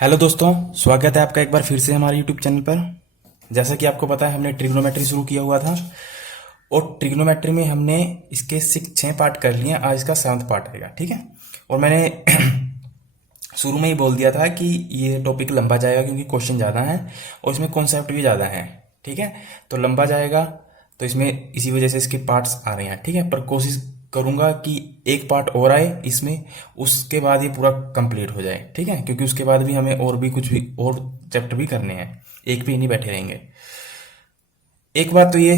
Hello दोस्तों, स्वागत है आपका एक बार फिर से हमारे यूट्यूब चैनल पर। जैसा कि आपको पता है, हमने ट्रिग्नोमेट्री शुरू किया हुआ था और ट्रिग्नोमेट्री में हमने इसके 6 पार्ट कर लिए हैं। आज इसका 7वां पार्ट आएगा, ठीक है। और मैंने शुरू में ही बोल दिया था कि ये टॉपिक लंबा जाएगा क्योंकि क्वेश्चन ज़्यादा हैं और इसमें कॉन्सेप्ट भी ज़्यादा हैं, ठीक है। तो लंबा जाएगा, तो इसमें इसी वजह से इसके पार्ट्स आ रहे हैं, ठीक है। पर कोशिश करूंगा कि एक पार्ट और आए इसमें, उसके बाद ये पूरा कंप्लीट हो जाए, ठीक है। क्योंकि उसके बाद भी हमें और भी कुछ भी और चैप्टर भी करने हैं, एक पे ही नहीं बैठे रहेंगे। एक बात तो ये,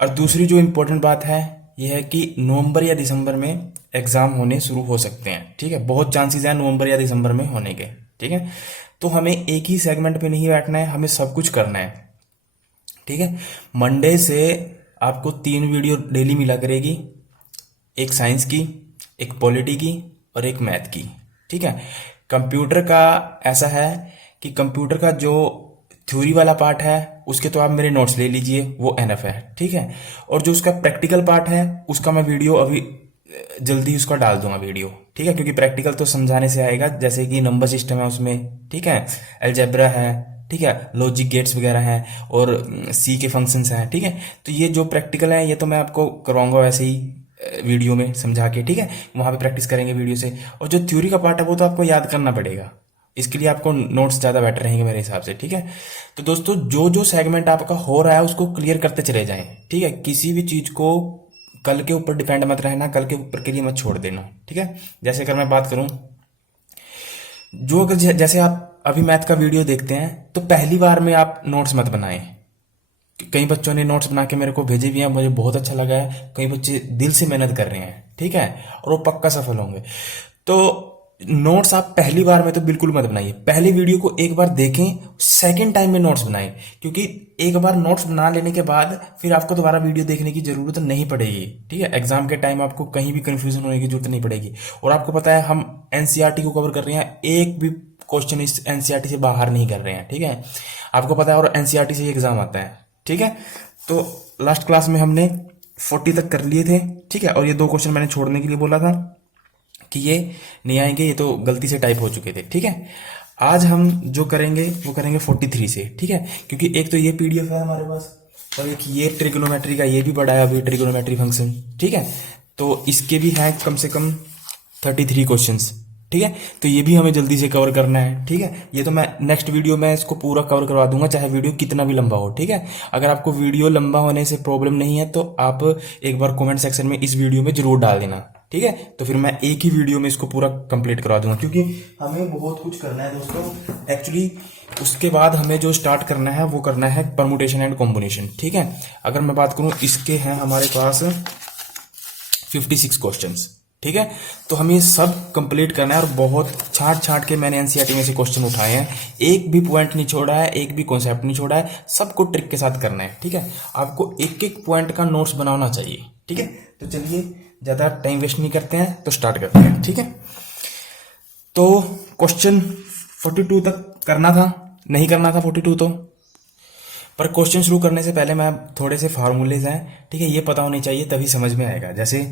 और दूसरी जो इम्पोर्टेंट बात है ये है कि नवंबर या दिसंबर में एग्जाम होने शुरू हो सकते हैं, ठीक है। बहुत चांसेस हैं नवंबर या दिसंबर में होने के, ठीक है। तो हमें एक ही सेगमेंट पे नहीं बैठना है, हमें सब कुछ करना है, ठीक है। मंडे से आपको 3 वीडियो डेली मिला करेगी, एक साइंस की, एक पॉलिटी की और एक मैथ की, ठीक है। कंप्यूटर का ऐसा है कि कंप्यूटर का जो थ्योरी वाला पार्ट है उसके तो आप मेरे नोट्स ले लीजिए, वो एनफ है, ठीक है। और जो उसका प्रैक्टिकल पार्ट है उसका मैं वीडियो अभी जल्दी उसका डाल दूंगा वीडियो, ठीक है। क्योंकि प्रैक्टिकल तो समझाने से आएगा, जैसे कि नंबर सिस्टम है उसमें, ठीक है, अलजेब्रा है, ठीक है, लॉजिक गेट्स वगैरह हैं और सी के फंक्शंस हैं, ठीक है। तो ये जो प्रैक्टिकल है ये तो मैं आपको करवाऊंगा वैसे ही वीडियो में समझा के, ठीक है। वहां पे प्रैक्टिस करेंगे वीडियो से। और जो थ्योरी का पार्ट है वो तो आपको याद करना पड़ेगा, इसके लिए आपको नोट्स ज़्यादा बेटर रहेंगे मेरे हिसाब से, ठीक है। तो दोस्तों, जो जो सेगमेंट आपका हो रहा है उसको क्लियर करते चले जाएं, ठीक है। किसी भी चीज़ को कल के ऊपर डिपेंड मत रहना, कल के ऊपर के लिए मत छोड़ देना, ठीक है। जैसे अगर मैं बात करूं, जो अगर जैसे आप अभी मैथ का वीडियो देखते हैं तो पहली बार में आप नोट्स मत बनाएं। कई बच्चों ने नोट्स बना के मेरे को भेजे भी हैं, मुझे बहुत अच्छा लगा है। कई बच्चे दिल से मेहनत कर रहे हैं, ठीक है, और वो पक्का सफल होंगे। तो नोट्स आप पहली बार में तो बिल्कुल मत बनाइए। पहले वीडियो को एक बार देखें, सेकंड टाइम में नोट्स बनाएं। क्योंकि एक बार नोट्स बना लेने के बाद फिर आपको दोबारा वीडियो देखने की जरूरत नहीं पड़ेगी, ठीक है। एग्जाम के टाइम आपको कहीं भी कंफ्यूजन होने की जरूरत नहीं पड़ेगी। और आपको पता है हम एनसीईआरटी को कवर कर रहे हैं, एक भी क्वेश्चन इस एनसीईआरटी से बाहर नहीं कर रहे हैं, ठीक है। आपको पता है, और एनसीईआरटी से एग्जाम आता है, ठीक है। तो लास्ट क्लास में हमने 40 तक कर लिए थे, ठीक है। और ये 2 क्वेश्चन मैंने छोड़ने के लिए बोला था कि ये नहीं आएंगे, ये तो गलती से टाइप हो चुके थे, ठीक है। आज हम जो करेंगे वो करेंगे 43 से, ठीक है। क्योंकि एक तो ये पीडीएफ है हमारे पास और एक ये ट्रिग्नोमेट्री का ये भी बड़ा है अभी, ट्रिग्नोमेट्री फंक्शन, ठीक है। तो इसके भी हैं कम से कम 33 क्वेश्चंस, ठीक है। तो ये भी हमें जल्दी से कवर करना है, ठीक है। ये तो मैं नेक्स्ट वीडियो में इसको पूरा कवर करवा दूंगा, चाहे वीडियो कितना भी लंबा हो, ठीक है। अगर आपको वीडियो लंबा होने से प्रॉब्लम नहीं है तो आप एक बार कमेंट सेक्शन में इस वीडियो में जरूर डाल देना, ठीक है। तो फिर मैं एक ही वीडियो में इसको पूरा कंप्लीट करवा दूंगा, क्योंकि हमें बहुत कुछ करना है दोस्तों एक्चुअली। उसके बाद हमें जो स्टार्ट करना है वो करना है परमुटेशन एंड कॉम्बिनेशन, ठीक है। अगर मैं बात करूं, इसके हैं हमारे पास 56 क्वेश्चंस, ठीक है। तो हमें सब कंप्लीट करना है और बहुत छांट छांट के मैंने एनसीईआरटी में से क्वेश्चन उठाए हैं। एक भी पॉइंट नहीं छोड़ा है, एक भी कॉन्सेप्ट नहीं छोड़ा है, सबको ट्रिक के साथ करना है, ठीक है। आपको एक एक पॉइंट का नोट्स बनाना चाहिए, ठीक है। तो चलिए, ज्यादा टाइम वेस्ट नहीं करते हैं, तो स्टार्ट करते हैं, ठीक है। तो क्वेश्चन 42 तक करना था, नहीं करना था 42 तो। पर क्वेश्चन शुरू करने से पहले मैं थोड़े से फार्मूलेज हैं, ठीक है, ये पता होने चाहिए, तभी समझ में आएगा। जैसे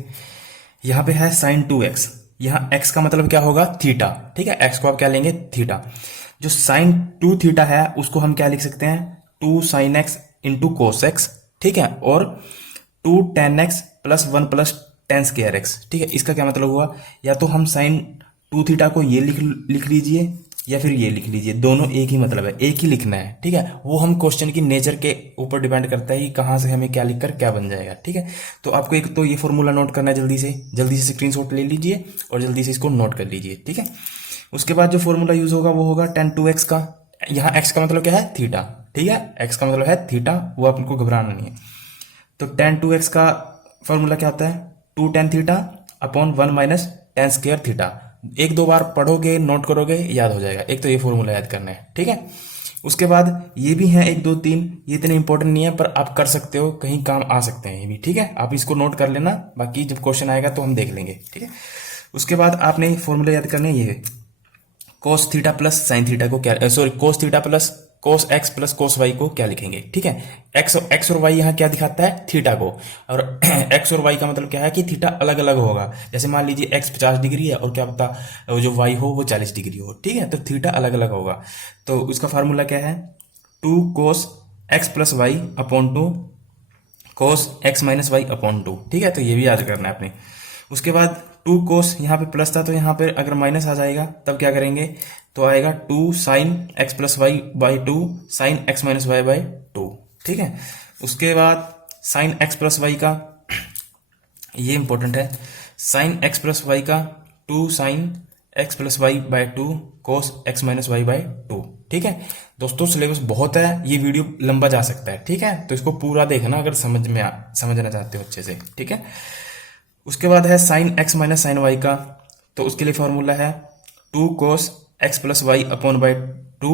यहाँ पे है साइन 2x, यहाँ x का मतलब क्या होगा, थीटा, ठीक है। x को आप क्या लेंगे, थीटा। जो साइन 2 थीटा है उसको हम क्या लिख सकते हैं, 2 sine x into cos x, ठीक है। और 2 tan x plus 1 plus tan square x, ठीक है। इसका क्या मतलब हुआ, या तो हम साइन 2 थीटा को ये लिख लीजिए या फिर ये लिख लीजिए, दोनों एक ही मतलब है, एक ही लिखना है, ठीक है। वो हम क्वेश्चन की नेचर के ऊपर डिपेंड करता है कि कहाँ से हमें क्या लिखकर क्या बन जाएगा, ठीक है। तो आपको एक तो ये फॉर्मूला नोट करना है, जल्दी से स्क्रीनशॉट ले लीजिए और जल्दी से इसको नोट कर लीजिए, ठीक है। उसके बाद जो फॉर्मूला यूज होगा वो होगा tan 2x का। यहाँ x का मतलब क्या है, थीटा, ठीक है। x का मतलब है थीटा, वो आपको घबराना नहीं है। तो tan 2x का फॉर्मूला क्या होता है, 2 tan theta upon 1 minus ten square theta. एक दो बार पढ़ोगे, नोट करोगे, याद हो जाएगा। एक तो ये फॉर्मूला याद करना है, ठीक है। उसके बाद ये भी है 1 2 3, ये इतने इंपॉर्टेंट नहीं है पर आप कर सकते हो, कहीं काम आ सकते हैं ये भी, ठीक है। आप इसको नोट कर लेना, बाकी जब क्वेश्चन आएगा तो हम देख लेंगे, ठीक है। उसके बाद आपने फॉर्मूला याद करने, ये cos theta plus sine theta को क्या, sorry, cos theta plus cos x plus cos y को क्या लिखेंगे, ठीक है। एक्स और वाई यहाँ क्या दिखाता है, थीटा को, और एक्स और वाई का मतलब क्या है कि थीटा अलग अलग होगा। जैसे मान लीजिए एक्स 50 डिग्री है और क्या पता जो वाई हो वो 40 डिग्री हो, ठीक है, तो थीटा अलग अलग होगा। तो उसका फार्मूला क्या है, 2 cos x plus y upon 2 cos x minus y upon 2, ठीक है। तो ये भी याद करना है आपने। उसके बाद 2 कोस, यहाँ पे प्लस था तो यहाँ पे अगर माइनस आ जाएगा तब क्या करेंगे, तो आएगा 2 sine x plus y by 2 sine x minus y by 2, ठीक है। उसके बाद साइन एक्स प्लस वाई का, ये इंपॉर्टेंट है, साइन एक्स प्लस वाई का 2 sine x plus y by 2 cos x minus y by 2, ठीक है। दोस्तों सिलेबस बहुत है, ये वीडियो लंबा जा सकता है, ठीक है, तो इसको पूरा देखना अगर समझना चाहते हो अच्छे से, ठीक है। उसके बाद है sine x minus sine y का, तो उसके लिए फॉर्मूला है 2 cos x plus y upon by 2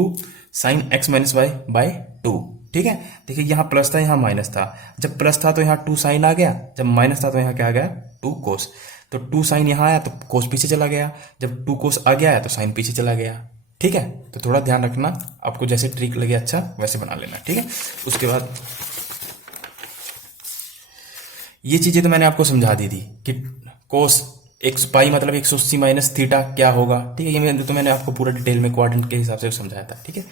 sine x minus y by 2, ठीक है। देखिए यहाँ प्लस था यहाँ माइनस था, जब प्लस था तो यहाँ 2 साइन आ गया, जब माइनस था तो यहाँ क्या आ गया 2 कोस। तो 2 साइन यहाँ आया तो कोस पीछे चला गया, जब 2 कोस आ गया है तो साइन पीछे चला गया, ठीक है। तो थोड़ा ध्यान रखना, आपको जैसे ट्रिक लगे अच्छा वैसे बना लेना, ठीक है। उसके बाद ये चीजें तो मैंने आपको समझा दी थी कि कोस एक पाई मतलब 180 माइनस थीटा क्या होगा, ठीक है। ये मैंने आपको पूरा डिटेल में क्वाड्रेंट के हिसाब से समझाया था, ठीक है।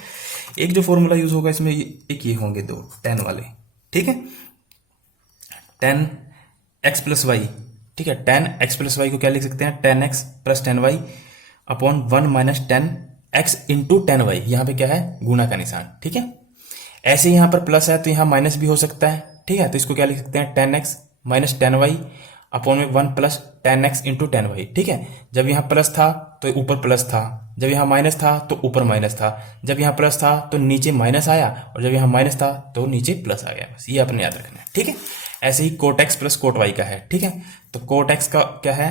एक जो फॉर्मूला यूज होगा इसमें एक ये होंगे दो tan वाले, ठीक है। tan x प्लस वाई, ठीक है, tan x प्लस वाई को क्या लिख सकते हैं, tan x plus tan y upon 1 minus tan x into tan y, यहाँ पे क्या है गुना का निशान, ठीक है। ऐसे यहाँ पर प्लस है तो यहाँ माइनस भी हो सकता है, ठीक है। तो इसको क्या लिख सकते हैं, tan x minus tan y upon में 1 plus tan x into tan y, ठीक है। जब यहाँ प्लस था तो ऊपर प्लस था, जब यहाँ माइनस था तो ऊपर माइनस था, जब यहाँ प्लस था तो नीचे माइनस आया, और जब यहाँ माइनस था तो नीचे प्लस आ गया, बस ये अपने याद रखना है, ठीक है। ऐसे ही cot x plus cot y का है, ठीक है। तो कोट एक्स का क्या है,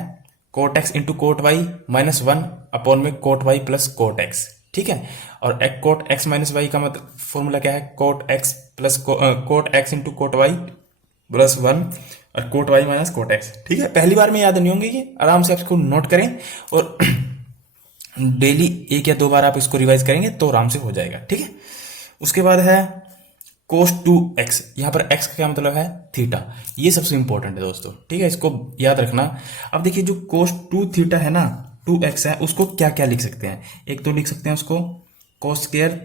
cot x into cot y minus 1 upon में cot y plus cot x, ठीक है। और कोट एक्स माइनस वाई का मतलब फॉर्मूला क्या है, cot x plus cot x into cot y plus 1 और cot y minus cot x, ठीक है। पहली बार में याद नहीं होंगे ये, आराम से आप इसको नोट करें और डेली 1 या 2 बार आप इसको रिवाइज करेंगे तो आराम से हो जाएगा, ठीक है। उसके बाद है कोस 2x, यहाँ पर x का क्या मतलब है थीटा, ये सबसे इंपॉर्टेंट है दोस्तों, ठीक है, इसको याद रखना। अब देखिए जो कोस 2 थीटा है ना, 2x है, उसको क्या क्या लिख सकते हैं, एक तो लिख सकते हैं उसको कोस स्क्वायर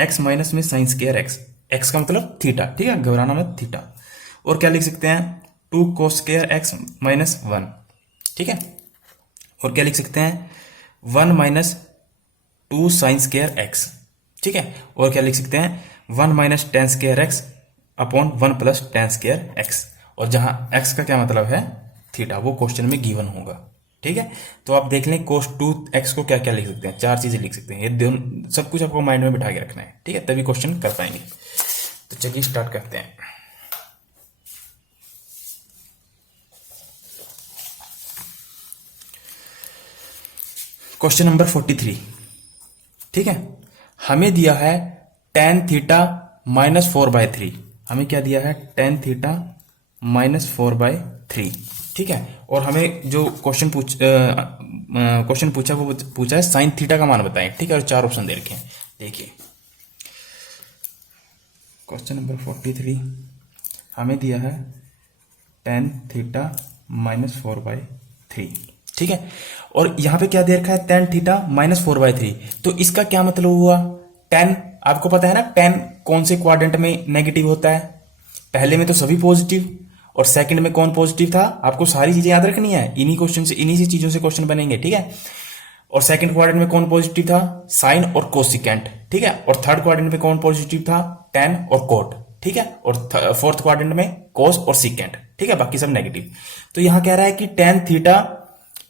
x माइनस में साइन स्क्वायर x, x का मतलब थीटा, ठीक है, घबराना मत, थीटा। और क्या लिख सकते हैं 2 कोस स्क्वायर x माइनस 1, ठीक है। और क्या लिख सकते हैं 1 माइनस 2 साइन स्क्वायर x, ठीक है। और क्या लिख सकते हैं 1 minus ten square x upon 1 plus ten square x, और जहां x का क्या मतलब है थीटा, वो क्वेश्चन में गिवन होगा, ठीक है। तो आप देख लें कोस 2x को क्या क्या लिख सकते हैं, 4 चीजें लिख सकते हैं, ये दोनों सब कुछ आपको माइंड में बिठा के रखना है, ठीक है, तभी क्वेश्चन कर पाएंगे। तो चलिए स्टार्ट करते हैं। क्वेश्चन नंबर 43, ठीक है। हमें दिया है tan थीटा माइनस 4/3, हमें क्या दिया है tan थीटा माइनस 4/3, ठीक है। और हमें जो क्वेश्चन पूछा वो पूछा है साइन थीटा का मान बताएं, ठीक है, और 4 ऑप्शन दे रखे हैं। देखिए क्वेश्चन नंबर 43 हमें दिया है tan थीटा माइनस 4/3, ठीक है। और यहां पे क्या दे रखा है tan थीटा माइनस 4/3, तो इसका क्या मतलब हुआ, tan आपको पता है ना tan कौन से क्वाड्रेंट में नेगेटिव होता है, पहले में तो सभी पॉजिटिव, और सेकंड में कौन पॉजिटिव था, आपको सारी चीजें याद रखनी है, इन्हीं क्वेश्चन से इन्हीं से चीजों से क्वेश्चन बनेंगे, ठीक है। और सेकंड क्वाड्रेंट में कौन पॉजिटिव था, साइन और कोसिकेंट, ठीक है। और थर्ड क्वाड्रेंट में कौन पॉजिटिव था, tan और कोट, ठीक है। और फोर्थ क्वाड्रेंट में कोस और सिकेंट, ठीक है, बाकी सब नेगेटिव। तो यहां कह रहा है कि tan थीटा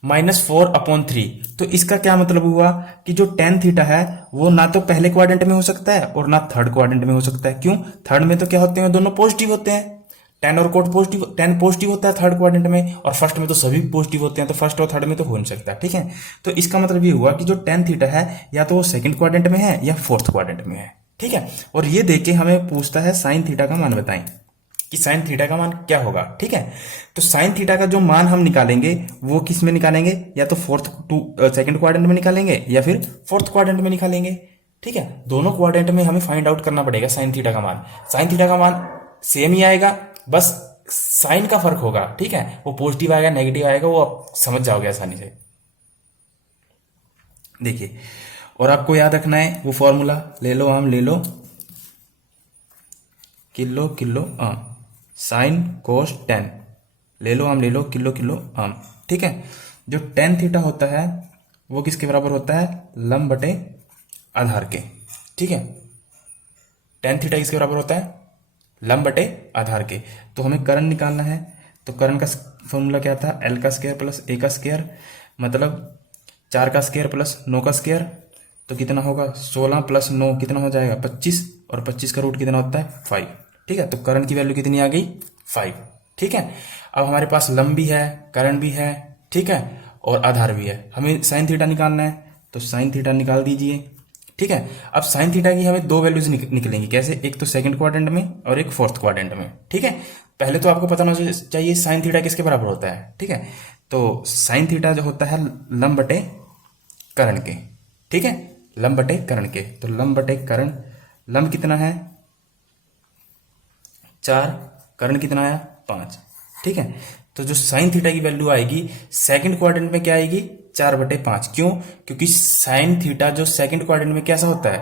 माइनस 4/3, तो इसका क्या मतलब हुआ कि जो tan थीटा है वो ना तो पहले क्वाड्रेंट में हो सकता है और ना थर्ड क्वाड्रेंट में हो सकता है। क्यों, थर्ड में तो क्या होते हैं, दोनों पॉजिटिव होते हैं, tan और कोट पॉजिटिव, tan पॉजिटिव होता है थर्ड क्वाड्रेंट में, और फर्स्ट में तो सभी पॉजिटिव होते हैं, तो फर्स्ट और थर्ड में तो हो नहीं सकता, ठीक है। तो इसका मतलब ये हुआ कि जो tan थीटा है या तो वो सेकंड क्वाड्रेंट में है या फोर्थ क्वाड्रेंट में है, ठीक है। और ये देख के हमें पूछता है साइन थीटा का मान बताएं कि साइन थीटा का मान क्या होगा, ठीक है। तो साइन थीटा का जो मान हम निकालेंगे वो किस में निकालेंगे, या तो सेकंड क्वाड्रेंट में निकालेंगे या फिर फोर्थ क्वाड्रेंट में निकालेंगे, ठीक है, दोनों क्वाड्रेंट में हमें फाइंड आउट करना पड़ेगा साइन थीटा का मान। साइन थीटा का मान सेम ही आएगा, बस साइन का फर्क होगा। ठीक है, वो पॉजिटिव आएगा नेगेटिव आएगा, वो आप समझ जाओगे आसानी से। देखिए, और आपको याद रखना है वो फॉर्मूला, ले लो आम ले लो, किलो किलो आम, साइन कोस टेन, ले लो आम ले लो, किलो किलो आम। ठीक है, जो टेन थीटा होता है वो किसके बराबर होता है, लंब बटे आधार के। ठीक है, टेन थीटा किसके बराबर होता है, लंब बटे आधार के। तो हमें करण निकालना है, तो करण का फॉर्मूला क्या था, एल का स्क्वायर प्लस ए का स्क्वायर, मतलब 4 का स्क्वायर प्लस 9 का स्क्वायर, तो कितना होगा 16 प्लस 9 कितना हो जाएगा 25, और 25 का रूट कितना होता है 5। ठीक है, तो करण की वैल्यू कितनी आ गई 5। ठीक है, अब हमारे पास लंब भी है, करण भी है, ठीक है, और आधार भी है। हमें साइन थीटा निकालना है, तो साइन थीटा निकाल दीजिए। ठीक है, अब साइन थीटा की हमें दो वैल्यूज निकलेंगी, कैसे, एक तो सेकंड क्वाड्रेंट में और एक फोर्थ क्वाड्रेंट में। ठीक है, पहले तो आपको पता होना चाहिए साइन थीटा किसके बराबर होता है। ठीक है, तो साइन थीटा जो होता है लंब बटे करण के। ठीक है, लंब बटे करण के, तो लंब बटे करण, लंब कितना है 4, करण कितना आया 5। ठीक है, तो जो साइन थीटा की वैल्यू आएगी सेकंड क्वाड्रेंट में क्या आएगी 4/5। क्यों, क्योंकि साइन थीटा जो सेकंड क्वाड्रेंट में कैसा होता है,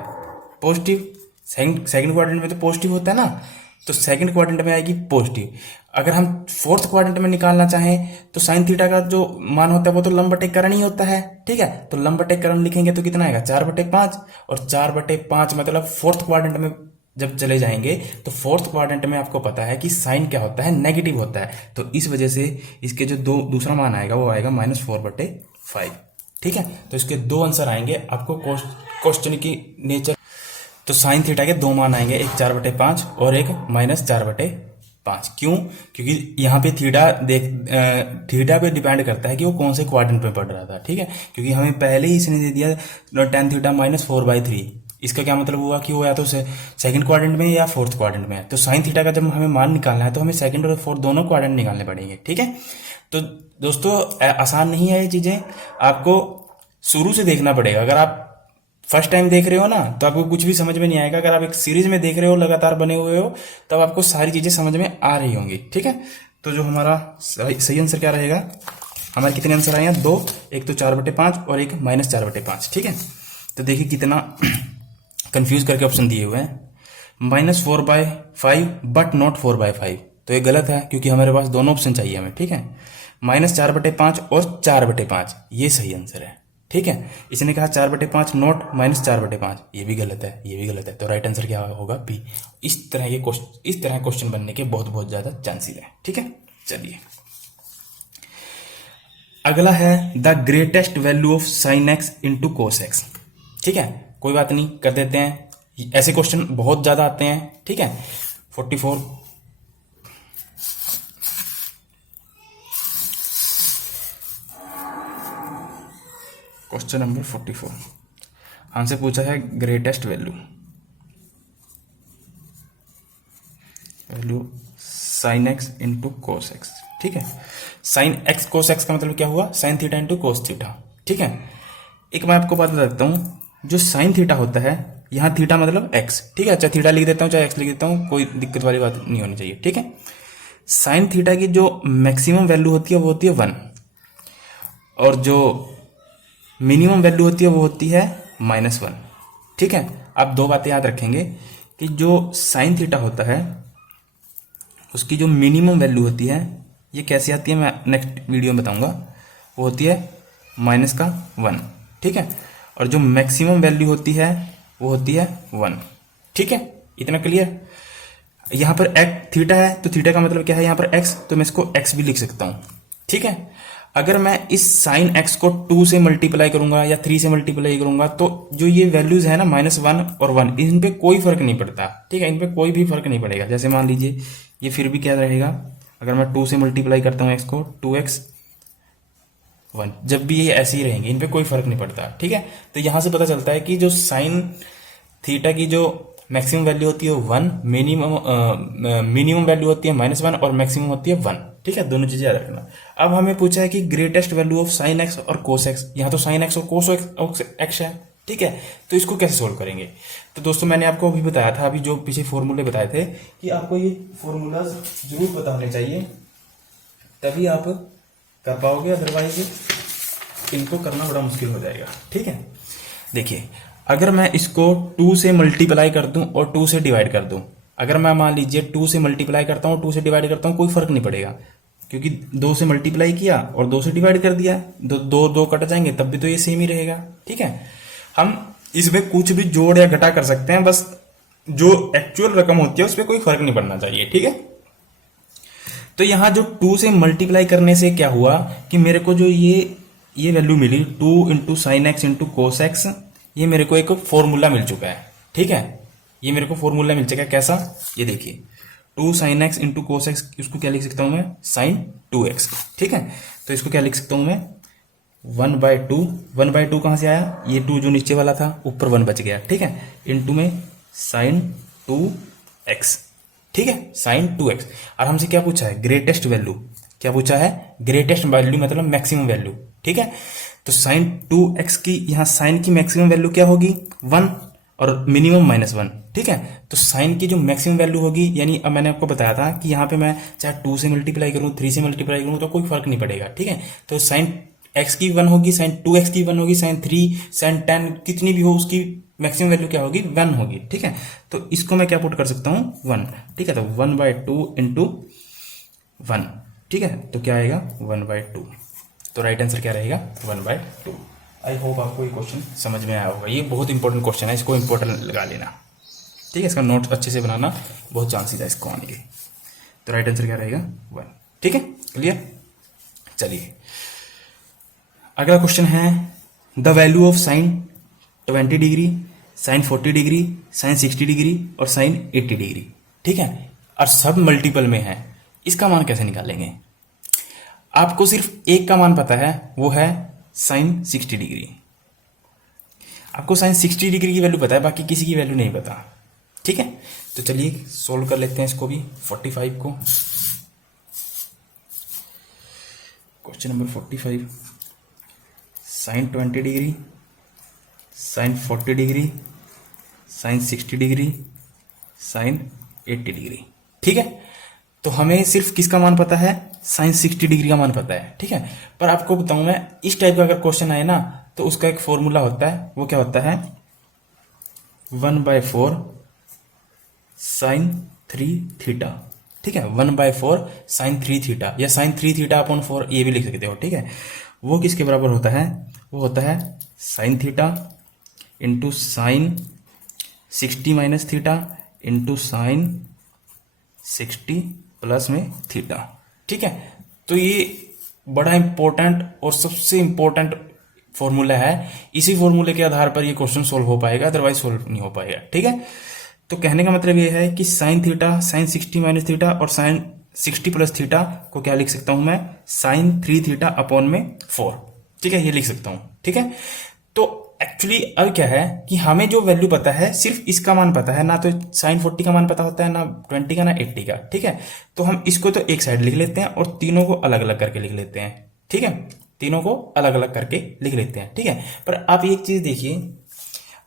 पॉजिटिव। सेकंड क्वाड्रेंट में तो पॉजिटिव होता है ना, तो सेकंड क्वाड्रेंट में आएगी पॉजिटिव। अगर हम फोर्थ क्वाड्रेंट में निकालना चाहें तो साइन थीटा का जो मान होता है वो तो लंब बटे करण ही होता है। ठीक है, तो लंब बटे करण लिखेंगे तो कितना आएगा 4/5, और 4/5 मतलब फोर्थ क्वाड्रेंट में जब चले जाएंगे तो फोर्थ क्वाड्रेंट में आपको पता है कि साइन क्या होता है, नेगेटिव होता है। तो इस वजह से इसके जो दूसरा मान आएगा वो आएगा -4/5। ठीक है, तो इसके दो आंसर आएंगे आपको क्वेश्चन की नेचर। तो साइन थीटा के दो मान आएंगे, एक 4/5 और एक -4/5। क्यों, क्योंकि यहाँ पे थीटा पे डिपेंड करता है कि वो कौन से क्वाड्रेंट में पढ़ रहा था। ठीक है, क्योंकि हमें पहले ही इसने दे दिया tan थीटा -4/3, इसका क्या मतलब हुआ कि वो या तो सेकंड क्वाड्रेंट में या फोर्थ क्वाड्रेंट में है। तो साइन थीटा का जब हमें मान निकालना है तो हमें सेकंड और फोर्थ दोनों क्वाड्रेंट निकालने पड़ेंगे। ठीक है, तो दोस्तों आसान नहीं है ये चीजें, आपको शुरू से देखना पड़ेगा। अगर आप फर्स्ट टाइम देख रहे हो ना तो आपको कुछ भी समझ में नहीं आएगा। अगर आप एक सीरीज में देख रहे हो, लगातार बने हुए हो, तब आपको सारी चीजें समझ में आ रही होंगी। ठीक है, तो जो हमारा सही आंसर क्या रहेगा, हमारे कितने आंसर आए हैं, 2, एक तो 4/5 और एक -4/5। ठीक है, तो देखिए कितना कंफ्यूज करके ऑप्शन दिए हुए हैं, -4/5 बट नॉट 4/5। तो ये गलत है क्योंकि हमारे पास दोनों ऑप्शन चाहिए हमें। ठीक है, -4/5 और 4/5 ये सही आंसर है। ठीक है, इसने कहा 4/5 नॉट -4/5, ये भी गलत है, ये भी गलत है। तो राइट आंसर क्या होगा बी। इस तरह क्वेश्चन बनने के बहुत बहुत ज्यादा चांसेस है। ठीक है, चलिए अगला है the greatest value of sine x into cos x. ठीक है, कोई बात नहीं, कर देते हैं, ऐसे क्वेश्चन बहुत ज्यादा आते हैं। ठीक है, 44 क्वेश्चन नंबर 44 हमसे पूछा है greatest value sine x into cos x. ठीक है, साइन एक्स कोस एक्स का मतलब क्या हुआ, sine theta into cos theta. ठीक है, एक मैं आपको बात बता देता हूं, जो साइन थीटा होता है, यहाँ थीटा मतलब एक्स। ठीक है, चाहे थीटा लिख देता हूँ चाहे एक्स लिख देता हूँ, कोई दिक्कत वाली बात नहीं होनी चाहिए। ठीक है, साइन थीटा की जो मैक्सिमम वैल्यू होती है वो होती है 1, और जो मिनिमम वैल्यू होती है वो होती है -1। ठीक है, आप दो बातें याद रखेंगे कि जो साइन थीटा होता है उसकी जो मिनिमम वैल्यू होती है, ये कैसे आती है मैं नेक्स्ट वीडियो में बताऊंगा, वो होती है -1। ठीक है, और जो मैक्सिमम वैल्यू होती है वो होती है 1। ठीक है, इतना क्लियर। यहां पर थीटा है तो थीटा का मतलब क्या है, यहां पर x, तो मैं इसको x भी लिख सकता हूं। ठीक है, अगर मैं इस साइन x को 2 से मल्टीप्लाई करूंगा या 3 से मल्टीप्लाई करूंगा तो जो ये वैल्यूज है ना -1 और 1, इन पे कोई फर्क नहीं पड़ता। ठीक है, इन पे कोई भी फर्क नहीं पड़ेगा। जैसे मान लीजिए ये फिर भी क्या रहेगा, अगर मैं 2 से मल्टीप्लाई करता हूँ x को, 2x 1, जब भी ये ऐसे ही रहेंगे, इन पे कोई फर्क नहीं पड़ता। ठीक है, तो यहां से पता चलता है कि जो साइन थीटा की जो मैक्सिमम वैल्यू होती है 1, मिनिमम वैल्यू होती है -1 और मैक्सिमम होती है 1। ठीक है, दोनों चीजें याद रखना। अब हमें पूछा है कि greatest value of sine x और कोस एक्स। यहाँ तो साइन एक्स और कोस एक्स है। ठीक है। तो इसको कैसे सोल्व करेंगे? तो दोस्तों मैंने आपको अभी बताया था, अभी जो पीछे फॉर्मूले बताए थे कि आपको ये फॉर्मूलाज जरूर पता होने चाहिए, तभी आप कर पाओगे, अदरवाइज इनको करना बड़ा मुश्किल हो जाएगा। ठीक है, देखिए अगर मैं इसको 2 से मल्टीप्लाई कर दूं और 2 से डिवाइड कर दूं, अगर मैं मान लीजिए 2 से मल्टीप्लाई करता हूं, 2 से डिवाइड करता हूं, कोई फर्क नहीं पड़ेगा, क्योंकि 2 से मल्टीप्लाई किया और 2 से डिवाइड कर दिया, दो दो कट जाएंगे तब भी तो ये सेम ही रहेगा। ठीक है, हम इसमें कुछ भी जोड़ या घटा कर सकते हैं, बस जो एक्चुअल रकम होती है उस पर कोई फर्क नहीं पड़ना चाहिए। ठीक है, तो यहां जो 2 से मल्टीप्लाई करने से क्या हुआ कि मेरे को जो ये वैल्यू मिली 2 into sine x into cos x, ये मेरे को एक फॉर्मूला मिल चुका है। ठीक है, ये मेरे को फॉर्मूला मिल चुका है, कैसा? ये देखिए 2 sine x into cos x, इसको क्या लिख सकता हूं मैं? Sign 2x। ठीक है, तो इसको क्या लिख सकता हूं मैं? 1/2। 1/2 कहां से आया? ये 2 जो नीचे वाला था, ऊपर 1 बच गया। ठीक है, इंटू में साइन 2x। ठीक है, साइन 2x। और हमसे क्या पूछा है? Greatest value. क्या पूछा है? ग्रेटेस्ट वैल्यू मतलब मैक्सिमम वैल्यू। ठीक है, तो साइन 2x की, यहां साइन की मैक्सिमम वैल्यू क्या होगी? 1 और मिनिमम -1। ठीक है, तो साइन की जो मैक्सिमम वैल्यू होगी, यानी अब मैंने आपको बताया था कि यहां पे मैं चाहे 2 से मल्टीप्लाई करूं, 3 से मल्टीप्लाई करूं तो कोई फर्क नहीं पड़ेगा। ठीक है, तो साइन x की 1 होगी, साइन 2x की 1 होगी, साइन 3, साइन 10 कितनी भी हो उसकी मैक्सिमम वैल्यू क्या होगी? 1 होगी। ठीक है, तो इसको मैं क्या पुट कर सकता हूं? 1। ठीक है, तो 1/2 इंटू 1। ठीक है, तो क्या आएगा? 1/2। तो राइट आंसर क्या रहेगा? 1/2। आई होप आपको ये क्वेश्चन समझ में आया होगा। ये बहुत इंपॉर्टेंट क्वेश्चन है, इसको इंपॉर्टेंट लगा लेना। ठीक है, इसका नोट अच्छे से बनाना, बहुत चांसेस है इसको आने के। तो राइट आंसर क्या रहेगा? 1। ठीक है, क्लियर? चलिए अगला क्वेश्चन है, the value of sine 20 degree, sine 40 degree, sine 60 degree और साइन 80 डिग्री। ठीक है, और सब मल्टीपल में है, इसका मान कैसे निकालेंगे? आपको सिर्फ एक का मान पता है, वो है साइन 60 डिग्री। आपको साइन 60 डिग्री की वैल्यू पता है, बाकी किसी की वैल्यू नहीं पता। ठीक है, तो चलिए सोल्व कर लेते हैं इसको भी, 45 को। Question number 45, sine 20 degree, sine 40 degree, sine 60 degree, sine 80 degree. ठीक है, तो हमें सिर्फ किसका मान पता है? साइन 60 डिग्री का मान पता है। ठीक है, पर आपको बताऊं मैं, इस टाइप का अगर क्वेश्चन आए ना, तो उसका एक फॉर्मूला होता है, वो क्या होता है? 1/4 साइन 3 थीटा। ठीक है, 1/4 साइन 3 थीटा, या साइन 3 थीटा अपॉन 4, ये भी लिख सकते हो। ठीक है, वो किसके बराबर होता है? वो होता है sine theta into sine 60 minus theta into sine 60 plus में थीटा। ठीक है, तो ये बड़ा इंपॉर्टेंट और सबसे इंपॉर्टेंट फॉर्मूला है। इसी फॉर्मूले के आधार पर ये क्वेश्चन सोल्व हो पाएगा, अदरवाइज सोल्व नहीं हो पाएगा। ठीक है, तो कहने का मतलब ये है कि sine theta, sine 60 minus theta और साइन 60 प्लस थीटा को क्या लिख सकता हूं मैं? साइन 3 थीटा अपॉन में 4। ठीक है, ये लिख सकता हूं। ठीक है, तो एक्चुअली अब क्या है कि हमें जो वैल्यू पता है, सिर्फ इसका मान पता है, ना तो साइन 40 का मान पता होता है, ना 20 का, ना 80 का। ठीक है, तो हम इसको तो एक साइड लिख लेते हैं और तीनों को अलग अलग करके लिख लेते हैं। ठीक है, तीनों को अलग अलग करके लिख लेते हैं। ठीक है, पर आप एक चीज देखिए,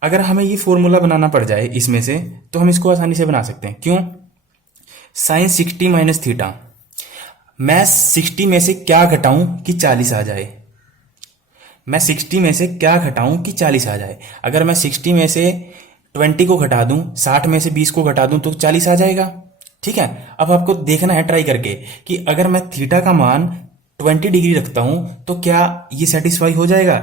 अगर हमें ये फॉर्मूला बनाना पड़ जाए इसमें से, तो हम इसको आसानी से बना सकते हैं। क्यों? साइन 60 माइनस थीटा, मैं 60 में से क्या घटाऊं कि 40 आ जाए? मैं 60 में से क्या घटाऊं कि 40 आ जाए? अगर मैं 60 में से 20 को घटा दूं, 60 में से 20 को घटा दूं, तो 40 आ जाएगा। ठीक है, अब आपको देखना है ट्राई करके कि अगर मैं थीटा का मान 20 डिग्री रखता हूं, तो क्या ये सेटिस्फाई हो जाएगा?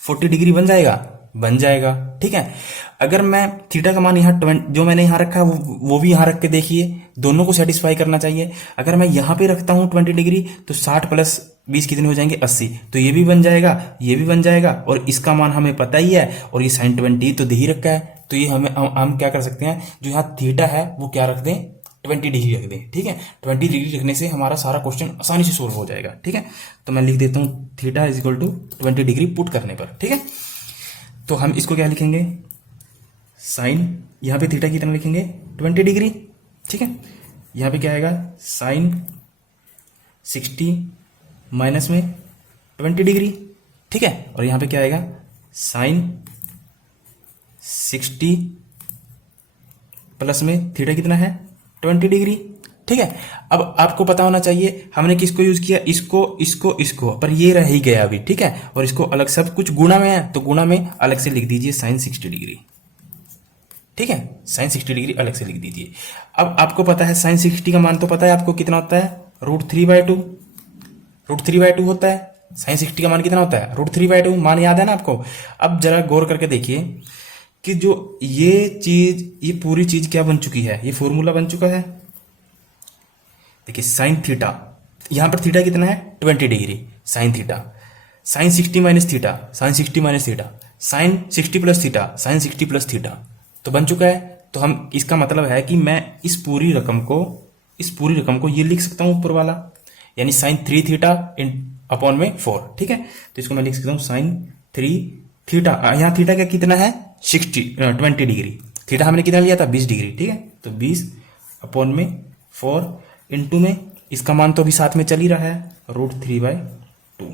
40 डिग्री बन जाएगा? बन जाएगा। ठीक है, अगर मैं थीटा का मान यहाँ जो मैंने यहाँ रखा है वो भी यहाँ रख के देखिए, दोनों को सेटिस्फाई करना चाहिए। अगर मैं यहाँ पे रखता हूँ 20 डिग्री, तो 60 प्लस 20 कितने हो जाएंगे? 80। तो ये भी बन जाएगा, ये भी बन जाएगा, और इसका मान हमें पता ही है, और ये साइन 20 तो दे ही रखा है। तो ये हम क्या कर सकते हैं, जो यहाँ थीटा है वो क्या रख दें? 20 डिग्री रख दें। ठीक है, 20 डिग्री रखने से हमारा सारा क्वेश्चन आसानी से सोल्व हो जाएगा। ठीक है, तो मैं लिख देता हूँ theta is equal to 20 degree put करने पर। ठीक है, तो हम इसको क्या लिखेंगे? साइन, यहां पे थीटा कितना लिखेंगे? 20 डिग्री। ठीक है, यहां पे क्या आएगा? साइन 60 माइनस में 20 डिग्री। ठीक है, और यहां पे क्या आएगा? साइन 60 प्लस में थीटा कितना है 20 डिग्री। ठीक है, अब आपको पता होना चाहिए हमने किसको यूज किया, इसको पर ये रह ही गया अभी। ठीक है, और इसको अलग, सब कुछ गुणा में है तो गुणा में अलग से लिख दीजिए साइन 60 डिग्री। ठीक है, साइन 60 डिग्री अलग से लिख दीजिए। अब आपको पता है साइन 60 का मान तो पता है आपको कितना होता है, √3/2। √3/2 होता है। साइन 60 का मान कितना होता है, √3/2। मान याद है ना आपको। अब जरा गौर करके देखिए कि जो ये चीज, ये पूरी चीज क्या बन चुकी है, ये फॉर्मूला बन चुका है। देखिए साइन थीटा, यहां पर थीटा कितना है 20 degree, sine theta, sine 60 minus theta, sine 60 minus theta, sine 60 plus theta, sine 60 plus theta, तो बन चुका है। तो हम, इसका मतलब है कि मैं इस पूरी रकम को ये लिख सकता हूं ऊपर वाला, यानी साइन 3 थीटा अपॉन में 4। ठीक है, तो इसको मैं लिख सकता हूं साइन 3 थीटा। यहां थीटा का कितना है 20 डिग्री, थीटा हमने कितना लिया था 20 डिग्री। ठीक है, तो 20 अपॉन में 4 इंटू में इसका मान तो अभी साथ में चल ही रहा है √3/2।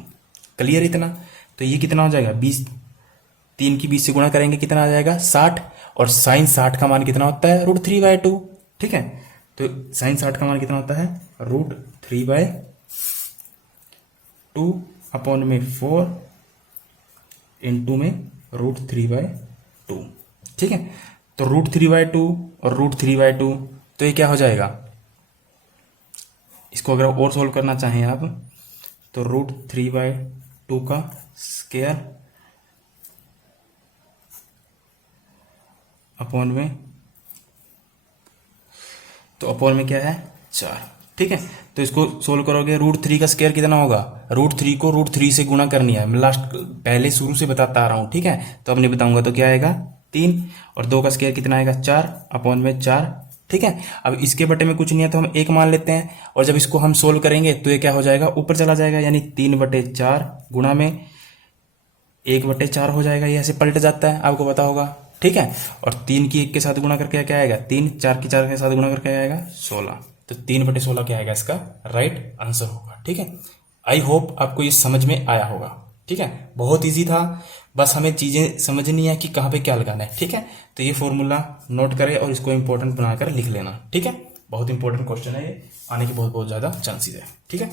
क्लियर इतना। तो ये कितना हो जाएगा 20, 3 की 20 से गुणा करेंगे कितना आ जाएगा 60, और साइन 60 का मान कितना होता है √3/2। ठीक है, तो साइन 60 का मान कितना होता है √3/2 अपॉन में 4 इंटू में √3/2। ठीक है, तो √3/2 और √3/2, तो ये क्या हो जाएगा, इसको अगर और सोल्व करना चाहें आप तो √3/2 का स्क्वायर अपॉन में, तो अपॉन में क्या है 4। ठीक है, तो इसको सोल्व करोगे √3 का स्क्वायर कितना होगा, √3 को √3 से गुणा करनी है। मैं पहले शुरू से बताता आ रहा हूं। ठीक है, तो अब नहीं बताऊंगा तो क्या आएगा 3, और 2 का स्क्वायर कितना आएगा 4 अपॉन में 4। ठीक है, अब इसके बटे में कुछ नहीं है तो हम 1 मान लेते हैं, और जब इसको हम सोल्व करेंगे तो ये क्या हो जाएगा ऊपर चला जाएगा, यानी 3/4 गुणा में 1/4 हो जाएगा। ये ऐसे पलट जाता है, आपको पता होगा। ठीक है, और 3 की 1 के साथ गुणा करके क्या आएगा 3, 4 की 4 के साथ गुणा करके आएगा 16। तो 3/16 क्या आएगा इसका राइट आंसर होगा। ठीक है, आई होप आपको ये समझ में आया होगा। ठीक है, बहुत इजी था, बस हमें चीजें समझनी है कि कहाँ पे क्या लगाना है। ठीक है, तो ये फॉर्मूला नोट करें और इसको इंपॉर्टेंट बनाकर लिख लेना। ठीक है, बहुत इंपॉर्टेंट क्वेश्चन है ये, आने के बहुत बहुत ज्यादा चांसेस है। ठीक है,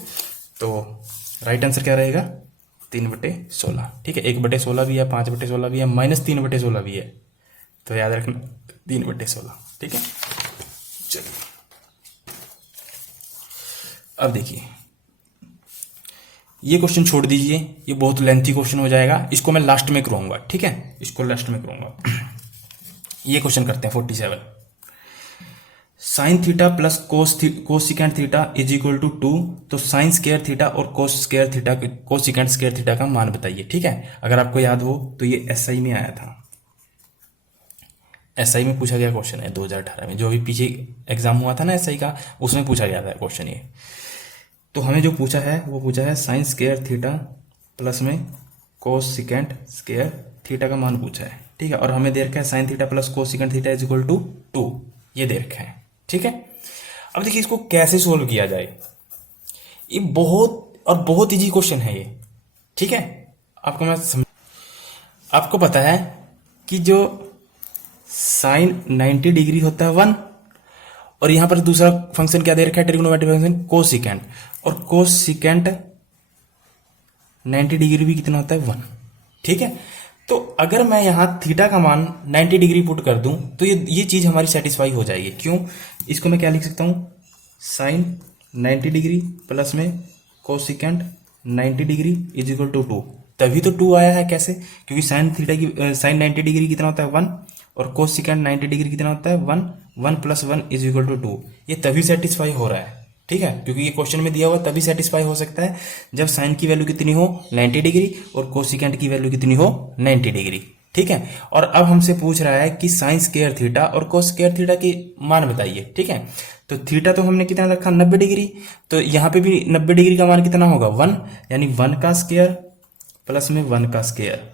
तो राइट आंसर क्या रहेगा 3/16। ठीक है, 1/16 भी है, 5/16 भी है, -3/16 भी है, तो याद रखना 3/16। ठीक है, चलिए अब देखिए ये क्वेश्चन छोड़ दीजिए, ये बहुत लेंथी क्वेश्चन हो जाएगा, इसको मैं लास्ट में करूंगा। ठीक है, इसको लास्ट में करूंगा। ये क्वेश्चन करते हैं 47। Sine theta plus cosecant theta is equal to 2, तो साइन स्क्वायर थीटा और कोसिकेंट स्क्वायर थीटा का मान बताइए। ठीक है, अगर आपको याद हो तो ये एसआई में आया था, एसआई में पूछा गया क्वेश्चन है 2018 में, जो अभी पीछे एग्जाम हुआ था ना एसआई का, उसमें पूछा गया था क्वेश्चन ये। तो हमें जो पूछा है वो पूछा है साइन स्क्वायर थीटा प्लस में कोसिकेंट स्क्वायर थीटा का मान पूछा है। ठीक है, और हमें दे रखा है sine theta plus cosecant theta is equal to 2, ये दे रखा है। ठीक है, अब देखिए इसको कैसे सोल्व किया जाए, ये बहुत इजी क्वेश्चन है ये। ठीक है, आपको पता है कि जो साइन 90 डिग्री होता है 1, और यहां पर दूसरा फंक्शन क्या दे रखा है ट्रिग्नोमेट्रिक फंक्शन कोसिकेंट, और कोसिकेंट 90 डिग्री भी कितना होता है 1। ठीक है, तो अगर मैं यहां थीटा का मान 90 डिग्री पुट कर दूं तो ये चीज हमारी सेटिस्फाई हो जाएगी। क्यों, इसको मैं क्या लिख सकता हूं साइन 90 डिग्री प्लस में cosecant 90 degree is equal to 2, तभी तो 2 आया है। कैसे, क्योंकि साइन 90 डिग्री कितना होता है 1, और कोसिकेंट 90 डिग्री कितना होता है 1, 1 + 1 इज इक्वल टू 2, ये तभी सेटिस्फाई हो रहा है। ठीक है, क्योंकि ये क्वेश्चन में दिया हुआ तभी सेटिस्फाई हो सकता है जब साइन की वैल्यू कितनी हो 90 डिग्री और कोसिकेंट की वैल्यू कितनी हो 90 डिग्री। ठीक है, और अब हमसे पूछ रहा है कि साइन स्क्वायर थीटा और कोस स्क्वायर थीटा की मान बताइए। ठीक है, तो थीटा तो हमने कितना रखा 90 डिग्री, तो यहां पे भी 90 डिग्री का मान कितना होगा 1, यानी 1 का स्क्वायर प्लस में 1 का स्क्वायर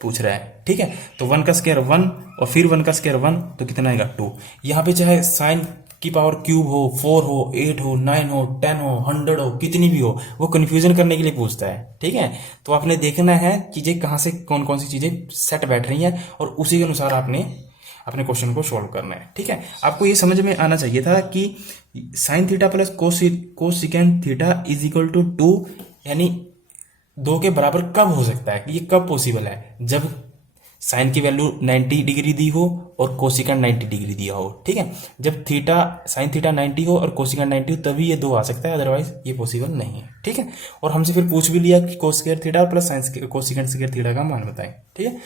पूछ रहा है। ठीक है, तो 1 का स्क्वायर 1 और फिर 1 का स्क्वायर 1, तो कितना आएगा 2। यहाँ पे चाहे साइन की पावर क्यूब हो, 4 हो, 8 हो, 9 हो, 10 हो, 100 हो, कितनी भी हो, वो कंफ्यूजन करने के लिए पूछता है। ठीक है, तो आपने देखना है चीजें कहाँ से कौन कौन सी चीजें सेट बैठ रही हैं और उसी के अनुसार आपने अपने क्वेश्चन को सॉल्व करना है। ठीक है, आपको ये समझ में आना चाहिए था कि sine theta plus cosecant theta is equal to 2 यानी 2 के बराबर कब हो सकता है, ये कब पॉसिबल है, जब साइन की वैल्यू 90 डिग्री दी हो और कोसिकेंट 90 डिग्री दिया हो। ठीक है, जब थीटा साइन थीटा 90 हो और कोसिकेंट 90 हो तभी ये 2 आ सकता है, अदरवाइज ये पॉसिबल नहीं है। ठीक है, और हमसे फिर पूछ भी लिया कि cosecant theta plus sign cosecant square theta का मान बताएं। ठीक है,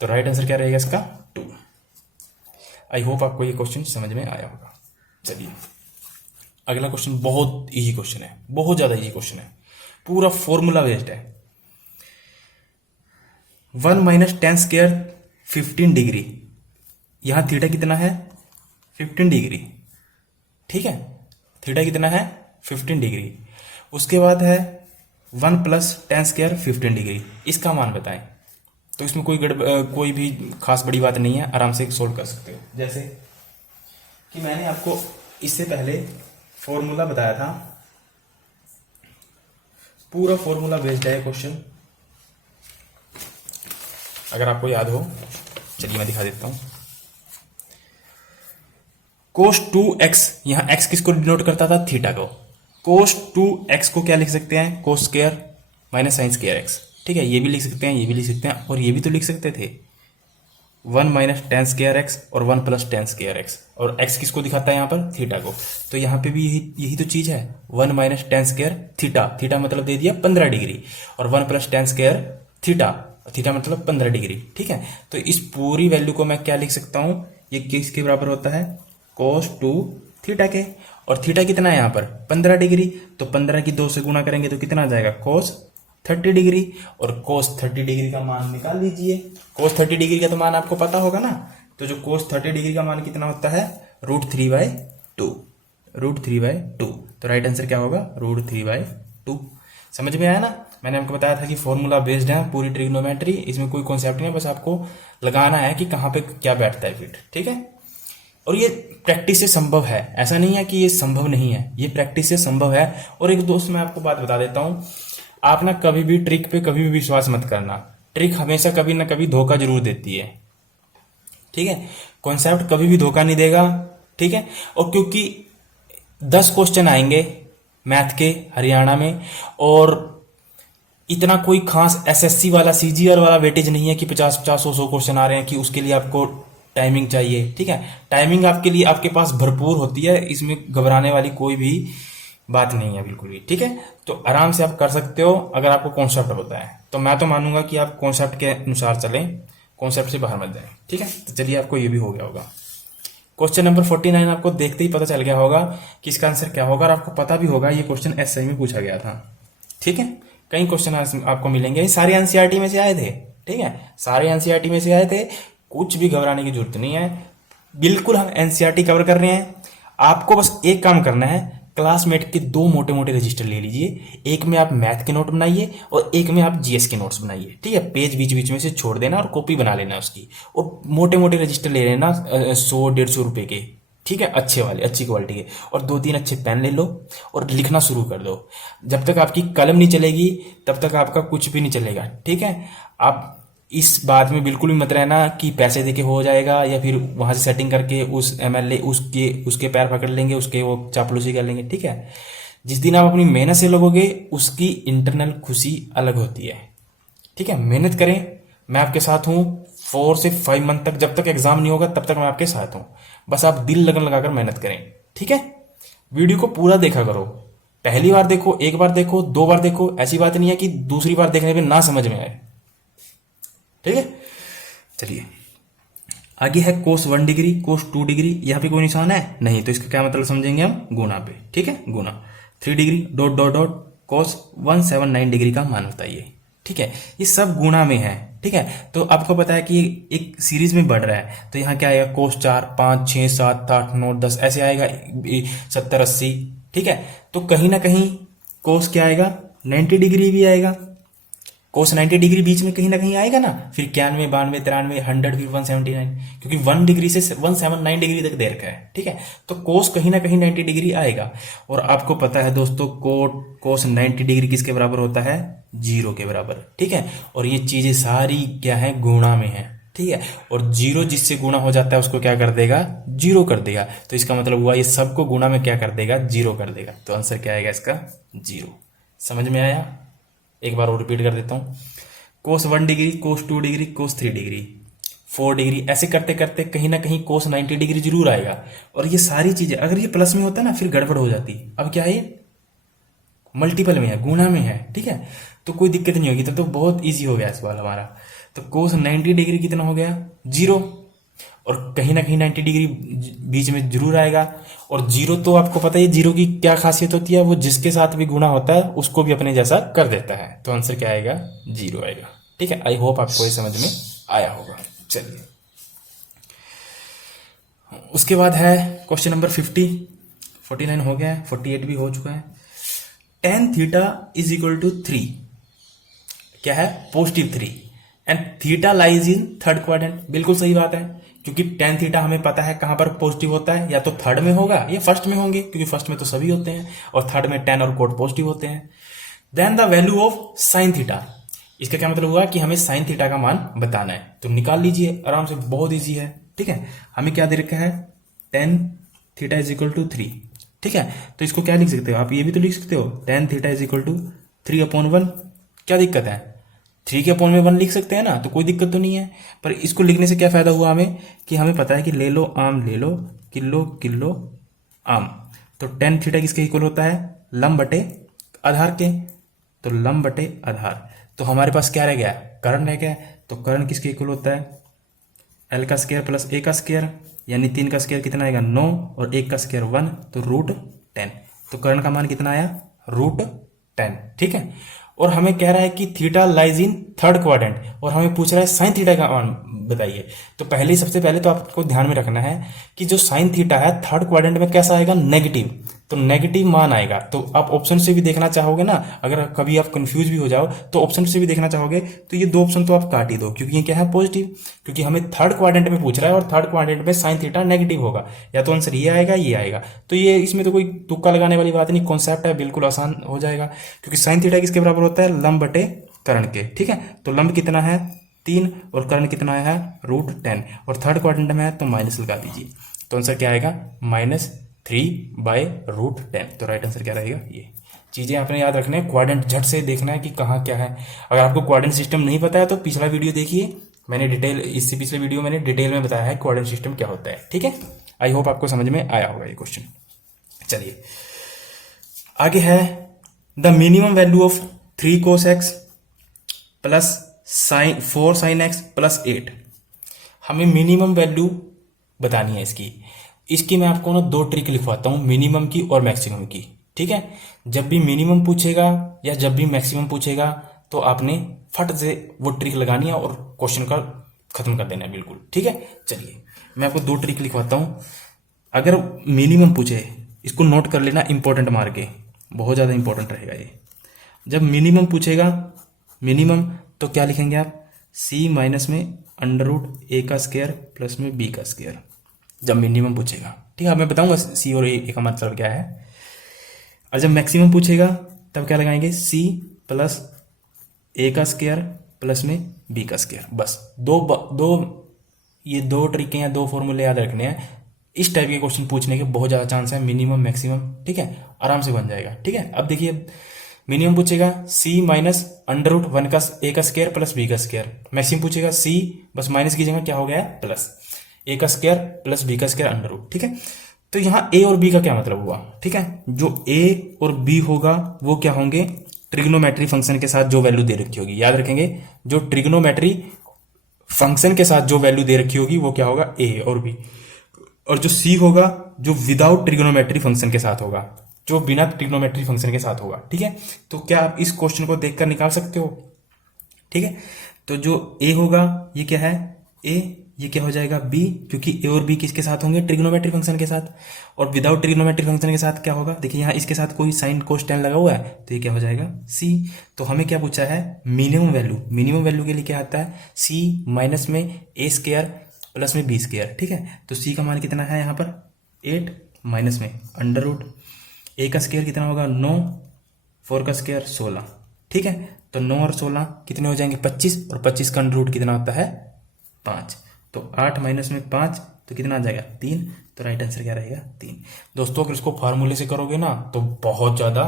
तो राइट आंसर क्या रहेगा इसका 2। आई होप आपको ये क्वेश्चन समझ में आया होगा। चलिए अगला क्वेश्चन बहुत इजी क्वेश्चन है, बहुत ज्यादा इजी क्वेश्चन है, पूरा फॉर्मूला बेस्ड है। 1 माइनस टेन स्क्वायर 15 डिग्री, यहां थीटा कितना है 15 डिग्री। ठीक है, थीटा कितना है 15 डिग्री। उसके बाद है 1 प्लस टेन स्क्वायर 15 डिग्री, इसका मान बताएं। तो इसमें कोई भी खास बड़ी बात नहीं है, आराम से सोल्व कर सकते हो। जैसे कि मैंने आपको इससे पहले फॉर्मूला बताया था, पूरा फॉर्मूला बेस्ड है क्वेश्चन, अगर आपको याद हो। चलिए मैं दिखा देता हूं। cos 2x, यहां x किसको डिनोट करता था, थीटा को। cos 2x को क्या लिख सकते हैं, cos square minus sine square x। ठीक है, ये भी लिख सकते हैं, ये भी लिख सकते हैं, और ये भी तो लिख सकते थे 1 माइनस टेन स्क्वायर एक्स और 1 प्लस टेन स्क्वायर एक्स, और x किसको दिखाता है यहाँ पर, थीटा को। तो यहाँ पे भी यही तो चीज है, 1 minus ten square theta, theta मतलब दे दिया 15 डिग्री, और 1 plus ten square theta, theta मतलब 15 डिग्री। ठीक है, तो इस पूरी वैल्यू को मैं क्या लिख सकता हूं, ये किसके बराबर होता है, cos 2 थीटा के, और थीटा कितना है यहाँ पर 15 डिग्री, तो 15 की 2 से गुणा करेंगे तो कितना आ जाएगा cos 30 डिग्री, और cos 30 डिग्री का मान निकाल लीजिए। cos 30 डिग्री का तो मान आपको पता होगा ना, तो जो cos 30 डिग्री का मान कितना होता है, √3/2, √3/2। तो राइट आंसर क्या होगा, √3/2। समझ में आया ना, मैंने आपको बताया था कि फॉर्मूला बेस्ड है पूरी ट्रिग्नोमेट्री, इसमें कोई कॉन्सेप्ट नहीं है, बस आपको लगाना है कि कहाँ पे क्या बैठता है फिट। ठीक है, और ये प्रैक्टिस से संभव है, ऐसा नहीं है कि ये संभव नहीं है, ये प्रैक्टिस से संभव है। और एक दोस्त मैं आपको बात बता देता हूं, आप ना कभी भी ट्रिक पे कभी भी विश्वास मत करना, ट्रिक हमेशा कभी ना कभी धोखा जरूर देती है। ठीक है, कॉन्सेप्ट कभी भी धोखा नहीं देगा। ठीक है, और क्योंकि 10 क्वेश्चन आएंगे मैथ के हरियाणा में, और इतना कोई खास एसएससी वाला सीजीआर वाला वेटेज नहीं है कि 50-50 100 क्वेश्चन आ रहे हैं कि उसके लिए आपको टाइमिंग चाहिए। ठीक है, टाइमिंग आपके लिए आपके पास भरपूर होती है, इसमें घबराने वाली कोई भी बात नहीं है बिल्कुल भी। ठीक है, तो आराम से आप कर सकते हो अगर आपको कॉन्सेप्ट होता है, तो मैं तो मानूंगा कि आप कॉन्सेप्ट के अनुसार चलें, कॉन्सेप्ट से बाहर मत जाएं। ठीक है, तो चलिए आपको ये भी हो गया होगा। क्वेश्चन नंबर 49 आपको देखते ही पता चल गया होगा कि इसका आंसर क्या होगा, और आपको पता भी होगा ये क्वेश्चन एसआई में पूछा गया था। ठीक है, कई क्वेश्चन आपको मिलेंगे, ये सारे एनसीईआरटी में से आए थे। ठीक है, सारे एनसीईआरटी में से आए थे, कुछ भी घबराने की जरूरत नहीं है, बिल्कुल हम एनसीईआरटी कवर कर रहे हैं। आपको बस एक काम करना है, क्लासमेट के 2 मोटे मोटे रजिस्टर ले लीजिए, एक में आप मैथ के नोट बनाइए और एक में आप जीएस के नोट्स बनाइए। ठीक है, पेज बीच बीच में से छोड़ देना और कॉपी बना लेना उसकी, और मोटे मोटे रजिस्टर ले लेना 100-150 रुपए के। ठीक है, अच्छे वाले, अच्छी क्वालिटी के, और 2-3 अच्छे पेन ले लो और लिखना शुरू कर दो। जब तक आपकी कलम नहीं चलेगी तब तक आपका कुछ भी नहीं चलेगा। ठीक है, आप इस बात में बिल्कुल भी मत रहना कि पैसे देके हो जाएगा, या फिर वहां से सेटिंग करके उस एमएलए उसके पैर पकड़ लेंगे, उसके वो चापलूसी कर लेंगे। ठीक है, जिस दिन आप अपनी मेहनत से लगोगे उसकी इंटरनल खुशी अलग होती है। ठीक है, मेहनत करें, मैं आपके साथ हूं 4 से 5 मंथ तक, जब तक एग्जाम नहीं होगा तब तक मैं आपके साथ हूं। बस आप दिल लगन लगाकर मेहनत करें। ठीक है, वीडियो को पूरा देखा करो, पहली बार देखो, एक बार देखो, 2 बार देखो, ऐसी बात नहीं है कि दूसरी बार देखने पे ना समझ में आए। ठीक है, चलिए आगे है cos 1 डिग्री, cos 2 डिग्री, यहां पे कोई निशान है नहीं, तो इसका क्या मतलब समझेंगे हम, गुना पे। ठीक है, गुना 3 degree dot dot dot cos 179 degree का मान बताइए। ठीक है, ये सब गुणा में है। ठीक है, तो आपको पता है कि एक सीरीज में बढ़ रहा है, तो यहाँ क्या आएगा, cos 4, 5, 6, 7, 8, 9, 10 ऐसे आएगा, 70, 80। ठीक है, तो कहीं ना कहीं cos क्या आएगा, 90 डिग्री भी आएगा, cos 90 डिग्री बीच में कहीं ना कहीं आएगा ना, फिर 91, 92, 93, 100, फिर 179, क्योंकि 1 डिग्री से 179 डिग्री तक दे रखा है। ठीक है, तो cos कहीं ना कहीं 90 डिग्री आएगा, और आपको पता है दोस्तों cos 90 डिग्री किसके बराबर होता है, 0 के बराबर। ठीक है, और ये चीजें सारी क्या है, गुणा में है। ठीक है। और जीरो जिससे गुणा हो जाता है उसको क्या कर देगा, जीरो कर देगा। तो इसका मतलब हुआ ये सबको गुणा में क्या कर देगा, जीरो कर देगा। तो आंसर क्या आएगा इसका, जीरो। समझ में आया? एक बार और रिपीट कर देता हूँ। कोस 1 डिग्री, कोस 2 डिग्री, कोस 3 डिग्री, 4 डिग्री, ऐसे करते करते कहीं ना कहीं कोस 90 डिग्री जरूर आएगा। और ये सारी चीजें अगर ये प्लस में होता है ना फिर गड़बड़ हो जाती। अब क्या है, ये मल्टीपल में है, गुणा में है, ठीक है, तो कोई दिक्कत नहीं होगी। तब तो बहुत इजी हो गया सवाल हमारा। तो कोस 90 डिग्री कितना हो गया, जीरो। और कहीं ना कहीं 90 डिग्री बीच में जरूर आएगा। और जीरो तो आपको पता है जीरो की क्या खासियत होती है, वो जिसके साथ भी गुणा होता है उसको भी अपने जैसा कर देता है। तो आंसर क्या आएगा, जीरो आएगा। ठीक है, आई होप आपको ये समझ में आया होगा। चलिए उसके बाद है क्वेश्चन नंबर 49 हो गया है, 48 भी हो चुका है। tan theta is equal to 3, क्या है, positive 3, and theta lies in third quadrant. बिल्कुल सही बात है, क्योंकि tan थीटा हमें पता है कहां पर पॉजिटिव होता है, या तो थर्ड में होगा या फर्स्ट में होंगे, क्योंकि फर्स्ट में तो सभी होते हैं और थर्ड में tan और कोट पॉजिटिव होते हैं। Then the value of sine theta, इसका क्या मतलब हुआ कि हमें साइन थीटा का मान बताना है। तो निकाल लीजिए आराम से, बहुत ईजी है। ठीक है, हमें क्या दे रखा है, tan theta is equal to 3। ठीक है, तो इसको क्या लिख सकते हो आप, ये भी तो लिख सकते हो, tan theta is equal to 3/1। क्या दिक्कत है, 3 के अपॉन में 1 लिख सकते हैं ना, तो कोई दिक्कत तो नहीं है। पर इसको लिखने से क्या फायदा हुआ हमें, कि हमें पता है कि ले लो आम ले लो, किलो किलो आम। तो tan थीटा किसके इक्वल होता है, लंब बटे आधार के। तो लंब बटे आधार, तो हमारे पास क्या रह गया, कर्ण रह गया। तो कर्ण किसके इक्वल होता है, एल का स्क्वायर प्लस ए का स्क्वायर, यानी 3 का स्क्वायर कितना आएगा 9, और 1 का स्क्वायर 1, तो √10। तो कर्ण का मान कितना आया, √10। ठीक है, और हमें कह रहा है कि theta lies in third quadrant, और हमें पूछ रहा है साइन थीटा का मान बताइए। तो पहले सबसे पहले तो आपको ध्यान में रखना है कि जो साइन थीटा है थर्ड क्वाड्रेंट में कैसा आएगा, नेगेटिव। तो नेगेटिव मान आएगा। तो आप ऑप्शन से भी देखना चाहोगे ना, अगर कभी आप कंफ्यूज भी हो जाओ तो ऑप्शन से भी देखना चाहोगे, तो ये 2 ऑप्शन तो आप काट ही दो, क्योंकि ये क्या है, पॉजिटिव। क्योंकि हमें थर्ड क्वाड्रेंट में पूछ रहा है और थर्ड क्वाड्रेंट में साइन थीटा नेगेटिव होगा, या तो आंसर ये आएगा ये आएगा। तो ये इसमें तो कोई तुक्का लगाने वाली बात नहीं, कॉन्सेप्ट है, बिल्कुल आसान हो जाएगा। क्योंकि साइन थीटा किसके बराबर होता है, लंब बटे कर्ण के। ठीक है, तो लंब कितना है 3 और कर्ण कितना है √10, और थर्ड क्वाड्रेंट में है तो माइनस लगा दीजिए। तो आंसर क्या आएगा, -3/√10। तो राइट आंसर क्या रहेगा, ये चीजें आपने याद रखना है। क्वाड्रेंट झट से देखना है कि कहाँ क्या है। अगर आपको क्वाड्रेंट सिस्टम नहीं पता है तो पिछला वीडियो देखिए, मैंने डिटेल, इससे पिछले वीडियो मैंने डिटेल में बताया है क्वाड्रेंट सिस्टम क्या होता है। ठीक है, आई होप आपको समझ में आया होगा ये क्वेश्चन। चलिए आगे है, the minimum value of 3 cos x plus 4 sin x plus 8। हमें मिनिमम वैल्यू बतानी है इसकी मैं आपको ना 2 ट्रिक लिखवाता हूं, मिनिमम की और मैक्सिमम की। ठीक है, जब भी मिनिमम पूछेगा या जब भी मैक्सिमम पूछेगा तो आपने फट से वो ट्रिक लगानी है और क्वेश्चन का खत्म कर देना है बिल्कुल। ठीक है, चलिए मैं आपको 2 ट्रिक लिखवाता हूं। अगर मिनिमम पूछे, इसको नोट कर लेना, इंपॉर्टेंट मार के, बहुत ज़्यादा इंपॉर्टेंट रहेगा ये। जब मिनिमम पूछेगा, मिनिमम तो क्या लिखेंगे आप, c माइनस में √a का स्क्वायर प्लस में b का स्क्वायर, जब मिनिमम पूछेगा। ठीक है, मैं बताऊंगा c और a का मतलब क्या है। और जब मैक्सिमम पूछेगा तब क्या लगाएंगे, c प्लस a का स्क्वायर प्लस में b का स्क्वायर। बस ये 2 ट्रिकें या 2 फॉर्मूले याद रखने हैं। इस टाइप के क्वेश्चन पूछने के बहुत ज़्यादा चांस है, मिनिमम मैक्सिमम। ठीक है, आराम से बन जाएगा। ठीक है, अब देखिए मिनिमम पूछेगा c माइनस √1 का a का स्क्वायर प्लस b का स्क्वायर। मैक्सिमम पूछेगा c, बस माइनस की जगह क्या हो गया है, प्लस a का स्क्वायर प्लस b का स्क्वायर √। ठीक है, तो यहाँ a और b का क्या मतलब हुआ। ठीक है, जो a और b होगा वो क्या होंगे, ट्रिग्नोमेट्री फंक्शन के साथ जो वैल्यू दे रखी होगी, याद रखेंगे, जो ट्रिग्नोमेट्री फंक्शन के साथ जो वैल्यू दे रखी होगी वो क्या होगा, a और b। और जो c होगा जो विदाउट ट्रिग्नोमेट्री फंक्शन के साथ होगा, जो बिना ट्रिग्नोमेट्री फंक्शन के साथ होगा। ठीक है, तो क्या आप इस क्वेश्चन को देखकर निकाल सकते हो। ठीक है, तो जो a होगा ये क्या है, a, ये क्या हो जाएगा b, क्योंकि a और b किसके साथ होंगे, ट्रिग्नोमेट्री फंक्शन के साथ। और विदाउट ट्रिग्नोमेट्री फंक्शन के साथ क्या होगा, देखिए यहाँ इसके साथ कोई साइन कोस tan लगा हुआ है, तो ये क्या हो जाएगा c। तो हमें क्या पूछा है, मिनिमम वैल्यू। मिनिमम वैल्यू के लिए क्या आता है, c माइनस में a स्क्वायर प्लस में b स्क्वायर। ठीक है, तो c का मान कितना है यहाँ पर 8 माइनस में √a का स्क्वायर कितना होगा 9, 4 का स्क्वायर 16। ठीक है, तो 9 और 16 कितने हो जाएंगे 25, और 25 का अंडर रूट कितना होता है 5। तो 8 माइनस में 5 तो कितना आ जाएगा 3। तो राइट आंसर क्या रहेगा 3। दोस्तों अगर इसको फार्मूले से करोगे ना तो बहुत ज़्यादा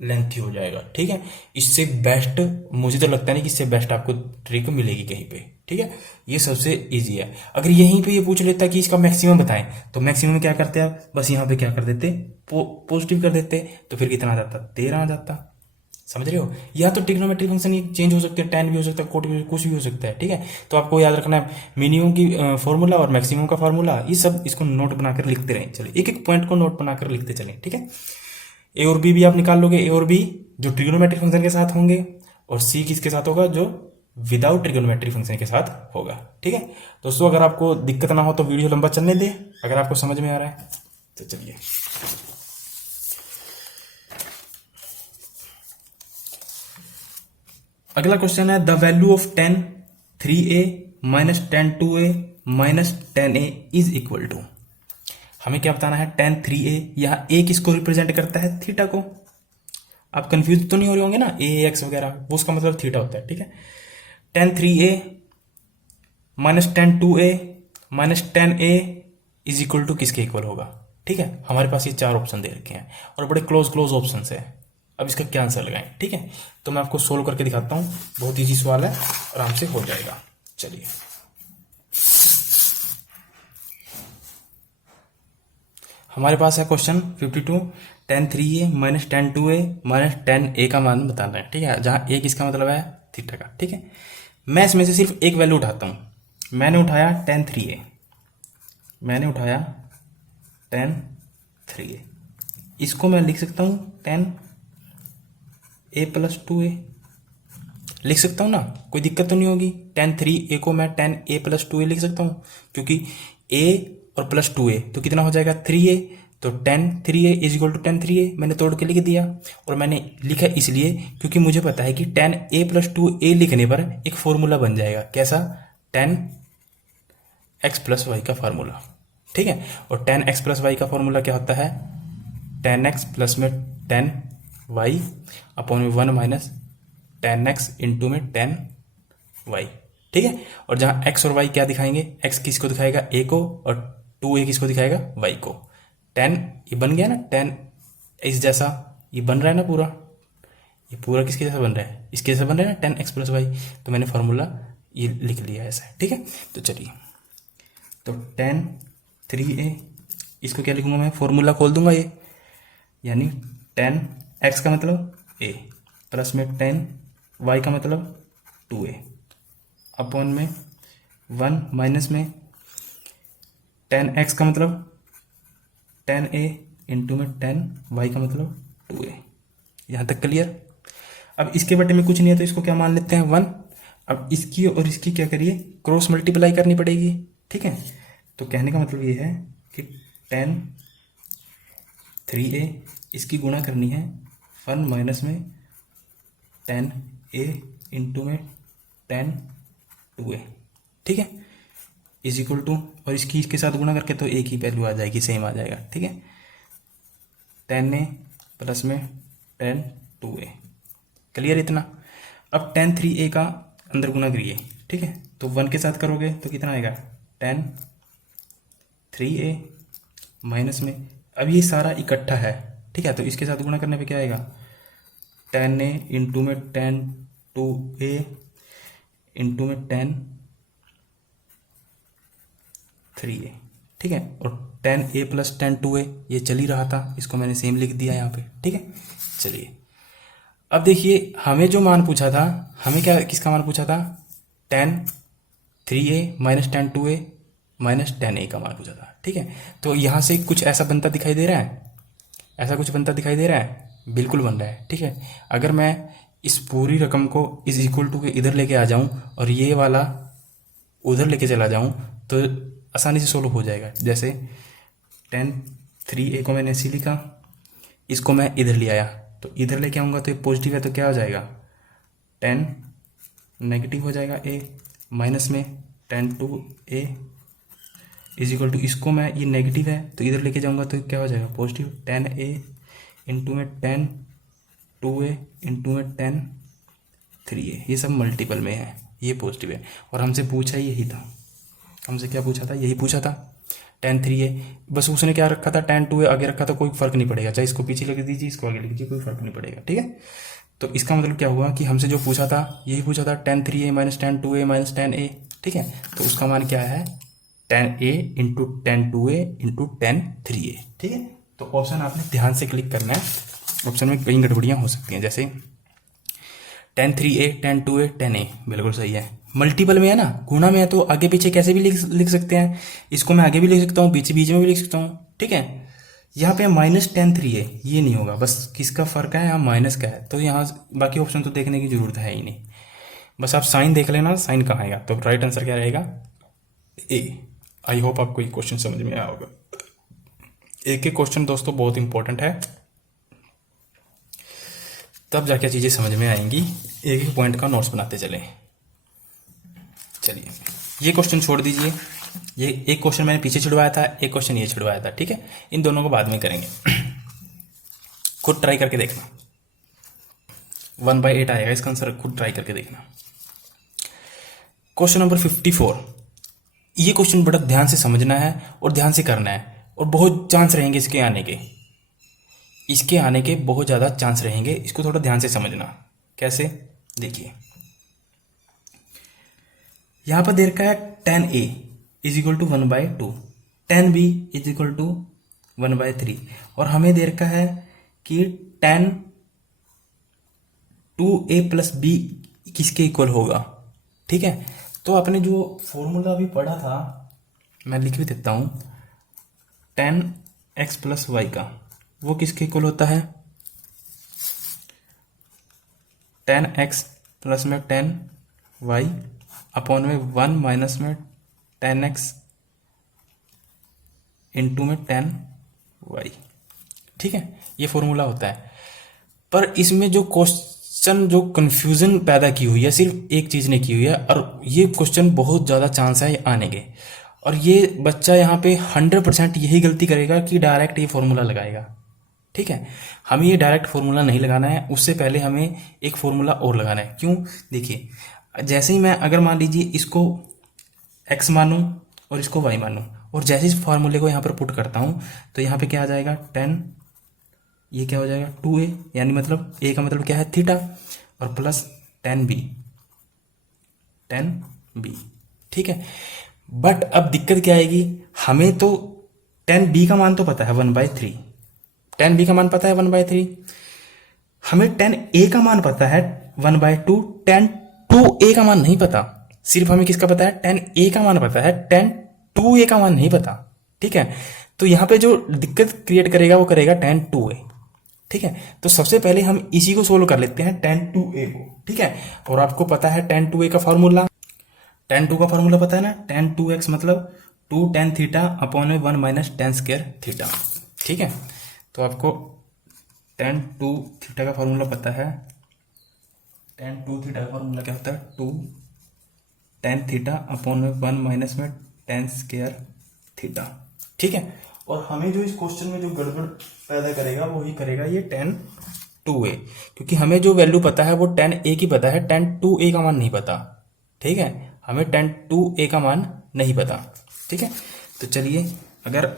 लेंथी हो जाएगा, ठीक है। इससे बेस्ट मुझे तो लगता नहीं कि इससे बेस्ट आपको ट्रिक मिलेगी कहीं पे, ठीक है। ये सबसे इजी है। अगर यहीं पे ये पूछ लेता कि इसका मैक्सिमम बताएं तो मैक्सिमम में क्या करते हैं आप, बस यहाँ पे क्या कर देते, पॉजिटिव कर देते, तो फिर कितना आ जाता 13 आ जाता। समझ रहे हो। या तो ट्रिग्नोमेट्री फंक्शन ये चेंज हो सकते हैं, tan भी हो सकता है, कोट भी, कुछ भी हो सकता है, ठीक है। तो आपको याद रखना है मिनिमम की फॉर्मूला और मैक्सिमम का फॉर्मूला, ये सब इसको नोट बनाकर लिखते रहें। चलिए एक एक पॉइंट को नोट बनाकर लिखते चलें, ठीक है। ए और बी भी आप निकाल लोगे, ए और बी जो ट्रिग्नोमेट्री फंक्शन के साथ होंगे, और सी किसके साथ होगा, जो विदाउट ट्रिग्नोमेट्री फंक्शन के साथ होगा, ठीक है। दोस्तों अगर आपको दिक्कत ना हो तो वीडियो लंबा चलने दे, अगर आपको समझ में आ रहा है तो चलिए। अगला क्वेश्चन है the value of tan 3a minus tan 2a minus tan a is equal to. हमें क्या बताना है, tan 3a, यहाँ a किसको रिप्रेजेंट करता है, थीटा को। आप कंफ्यूज तो नहीं हो रहे होंगे ना, a x वगैरह, वो उसका मतलब थीटा होता है, ठीक है। tan 3a minus tan 2a minus tan a is equal to किसके इक्वल होगा, ठीक है। हमारे पास ये 4 ऑप्शन दे रखे हैं और बड़े क्लोज क्लोज ऑप्शन है। अब इसका क्या आंसर लगाएं, ठीक है। तो मैं आपको सोल्व करके दिखाता हूं, बहुत इजी सवाल है, आराम से हो जाएगा। चलिए हमारे पास है question 52, tan 3a minus tan 2a minus tan a का मान बताना है, ठीक है। जहां a किसका मतलब है, थीटा का, ठीक है। मैं इसमें से सिर्फ एक वैल्यू उठाता हूं। मैंने उठाया tan 3a, मैंने उठाया tan 3a, इसको मैं लिख सकता हूं tan a प्लस 2a, लिख सकता हूँ ना, कोई दिक्कत तो नहीं होगी। tan 3a को मैं tan a प्लस 2a लिख सकता हूँ, क्योंकि a और प्लस 2a तो कितना हो जाएगा 3a। तो tan 3a is equal to tan 3a मैंने तोड़ के लिख दिया। और मैंने लिखा इसलिए क्योंकि मुझे पता है कि tan a प्लस 2a लिखने पर एक फॉर्मूला बन जाएगा, कैसा, tan x प्लस वाई का फॉर्मूला, ठीक है। और tan x प्लस वाई का फॉर्मूला क्या होता है, tan x प्लस में tan y अपॉन में 1 माइनस tan x इंटू में tan y, ठीक है। और जहां x और y क्या दिखाएंगे, x किसको दिखाएगा, a को, और 2a किसको दिखाएगा, y को। tan ये बन गया ना, tan इस जैसा ये बन रहा है ना पूरा, ये पूरा किसके जैसा बन रहा है, इसके जैसा बन रहा है ना, tan x प्लस वाई। तो मैंने फॉर्मूला ये लिख लिया ऐसा, ठीक है। तो चलिए, तो tan 3a इसको क्या लिखूंगा मैं, फॉर्मूला खोल दूंगा ये, यानी tan x का मतलब a प्लस में tan y का मतलब 2a अपॉन में 1 माइनस में tan x का मतलब tan a इंटू में tan y का मतलब 2a। यहाँ तक क्लियर। अब इसके बटे में कुछ नहीं है तो इसको क्या मान लेते हैं 1। अब इसकी और इसकी क्या करिए, क्रॉस मल्टीप्लाई करनी पड़ेगी, ठीक है। तो कहने का मतलब ये है कि tan 3a इसकी गुणा करनी है 1 माइनस में tan a इंटू में tan 2a, ठीक है, इज इक्वल टू, और इसकी इसके साथ गुणा करके तो एक ही वैल्यू आ जाएगी, सेम आ जाएगा, ठीक है। tan a प्लस में tan 2a, क्लियर इतना। अब tan 3a का अंदर गुणा करिए, ठीक है। तो 1 के साथ करोगे तो कितना आएगा, tan 3a माइनस में, अब ये सारा इकट्ठा है, ठीक है। तो इसके साथ गुणा करने पे क्या आएगा, tan a इंटू में tan 2a इंटू में tan 3a, ठीक है। और tan a plus tan 2a ये चल ही रहा था, इसको मैंने सेम लिख दिया यहाँ पे, ठीक है। चलिए अब देखिए, हमें जो मान पूछा था, हमें क्या किसका मान पूछा था, tan 3a minus tan 2a minus tan a का मान पूछा था, ठीक है। तो यहाँ से कुछ ऐसा बनता दिखाई दे रहा है, ऐसा कुछ बनता दिखाई दे रहा है, बिल्कुल बन रहा है, ठीक है। अगर मैं इस पूरी रकम को इज इक्वल टू के इधर लेके आ जाऊं और ये वाला उधर लेके चला जाऊं तो आसानी से सोल्व हो जाएगा। जैसे tan 3a को मैंने ऐसे लिखा, इसको मैं इधर ले आया, तो इधर लेके आऊँगा तो ये पॉजिटिव है तो क्या हो जाएगा, tan नेगेटिव हो जाएगा a माइनस में tan 2a is equal to, इसको मैं ये नेगेटिव है तो इधर लेके जाऊँगा तो क्या हो जाएगा, पॉजिटिव tan a इंटू में tan 2a इंटू में tan 3a, ये सब मल्टीपल में है, ये पॉजिटिव है और हमसे पूछा ही यही था, हमसे क्या पूछा था, यही पूछा था tan 3a। बस उसने क्या रखा था, tan 2a आगे रखा था, कोई फर्क नहीं पड़ेगा, चाहे इसको पीछे लिख दीजिए इसको आगे लिख दीजिए, कोई फर्क नहीं पड़ेगा। ठीक है, तो इसका मतलब क्या हुआ कि हमसे जो पूछा था यही पूछा था, tan 3a minus tan 2a minus tan a। ठीक है, तो उसका मान क्या है, tan a into tan 2a into tan 3a। ठीक है, तो ऑप्शन आपने ध्यान से क्लिक करना है, ऑप्शन में कई गड़बड़ियाँ हो सकती हैं, जैसे tan 3a tan 2a tan a, बिल्कुल सही है। मल्टीपल में है ना, गुणा में है तो आगे पीछे कैसे भी लिख सकते हैं, इसको मैं आगे भी लिख सकता हूँ, पीछे बीच में भी लिख सकता हूँ। ठीक है, यहाँ पे माइनस tan 3a ये नहीं होगा, बस किसका फर्क है, यहाँ माइनस का है, तो यहाँ बाकी ऑप्शन तो देखने की जरूरत है ही नहीं, बस आप साइन देख लेना, साइन कहाँ आएगा, तो राइट आंसर क्या रहेगा, ए। आई होप आपको ये क्वेश्चन समझ में आया होगा। एक एक क्वेश्चन दोस्तों बहुत इंपॉर्टेंट है, तब जाके चीज़ें समझ में आएंगी, एक एक पॉइंट का नोट्स बनाते चलें। चलिए ये क्वेश्चन छोड़ दीजिए, ये एक क्वेश्चन मैंने पीछे छुड़वाया था, एक क्वेश्चन ये छुड़वाया था। ठीक है, इन दोनों को बाद में करेंगे, खुद ट्राई करके देखना, 1/8 आएगा इसका आंसर, खुद ट्राई करके देखना। क्वेश्चन नंबर 54, ये क्वेश्चन बड़ा ध्यान से समझना है और ध्यान से करना है, और बहुत चांस रहेंगे इसके आने के, बहुत ज़्यादा चांस रहेंगे, इसको थोड़ा ध्यान से समझना। कैसे, देखिए यहाँ पर दे रखा है tan a is equal to 1/2, tan b is equal to 1/3, और हमें दे रखा है कि tan 2a प्लस b किसके इक्वल होगा। ठीक है, तो आपने जो फॉर्मूला अभी पढ़ा था मैं लिख भी देता हूँ, tan x प्लस वाई का वो किसके इक्वल होता है, tan x प्लस में tan y अपॉन में 1 माइनस में tan x इंटू में tan y। ठीक है, ये फॉर्मूला होता है, पर इसमें जो क्वेश्चन जो कंफ्यूजन पैदा की हुई है सिर्फ एक चीज़ ने की हुई है, और ये क्वेश्चन बहुत ज़्यादा चांस है आने के, और ये बच्चा यहाँ पे 100% यही गलती करेगा कि डायरेक्ट ये फॉर्मूला लगाएगा। ठीक है, हमें ये डायरेक्ट फॉर्मूला नहीं लगाना है, उससे पहले हमें एक फॉर्मूला और लगाना है। क्यों, देखिए जैसे ही मैं अगर मान लीजिए इसको x मानूं और इसको y मानूं, और जैसे इस फार्मूले को यहाँ पर पुट करता हूँ तो यहाँ पे क्या आ जाएगा, tan, ये क्या हो जाएगा 2a, यानी मतलब a का मतलब क्या है थीटा, और प्लस tan b। ठीक है, बट अब दिक्कत क्या आएगी, हमें तो tan b का मान तो पता है 1/3, tan b का मान पता है 1/3, हमें tan a का मान पता है 1/2, tan 2a का मान नहीं पता, सिर्फ हमें किसका पता है, tan a का मान पता है, tan 2a का मान नहीं पता। ठीक है, तो यहाँ पे जो दिक्कत क्रिएट करेगा वो करेगा tan 2a। ठीक है, तो सबसे पहले हम इसी को सोल्व कर लेते हैं tan 2a को। ठीक है, और आपको पता है tan 2a का फॉर्मूला, tan 2 का फॉर्मूला पता है ना, tan 2x मतलब 2 tan थीटा अपॉन में 1 माइनस tan स्क्वायर थीटा। ठीक है, तो आपको tan 2 थीटा का फॉर्मूला पता है, tan 2 थीटा का फॉर्मूला क्या होता है, 2 tan थीटा अपॉन में 1 माइनस में tan स्क्वायर थीटा। ठीक है, और हमें जो इस क्वेश्चन में जो गड़बड़ पैदा करेगा वो ही करेगा ये tan 2a, क्योंकि हमें जो वैल्यू पता है वो tan a की पता है, tan 2a का मान नहीं पता। ठीक है, हमें tan 2a का मान नहीं पता। ठीक है, तो चलिए अगर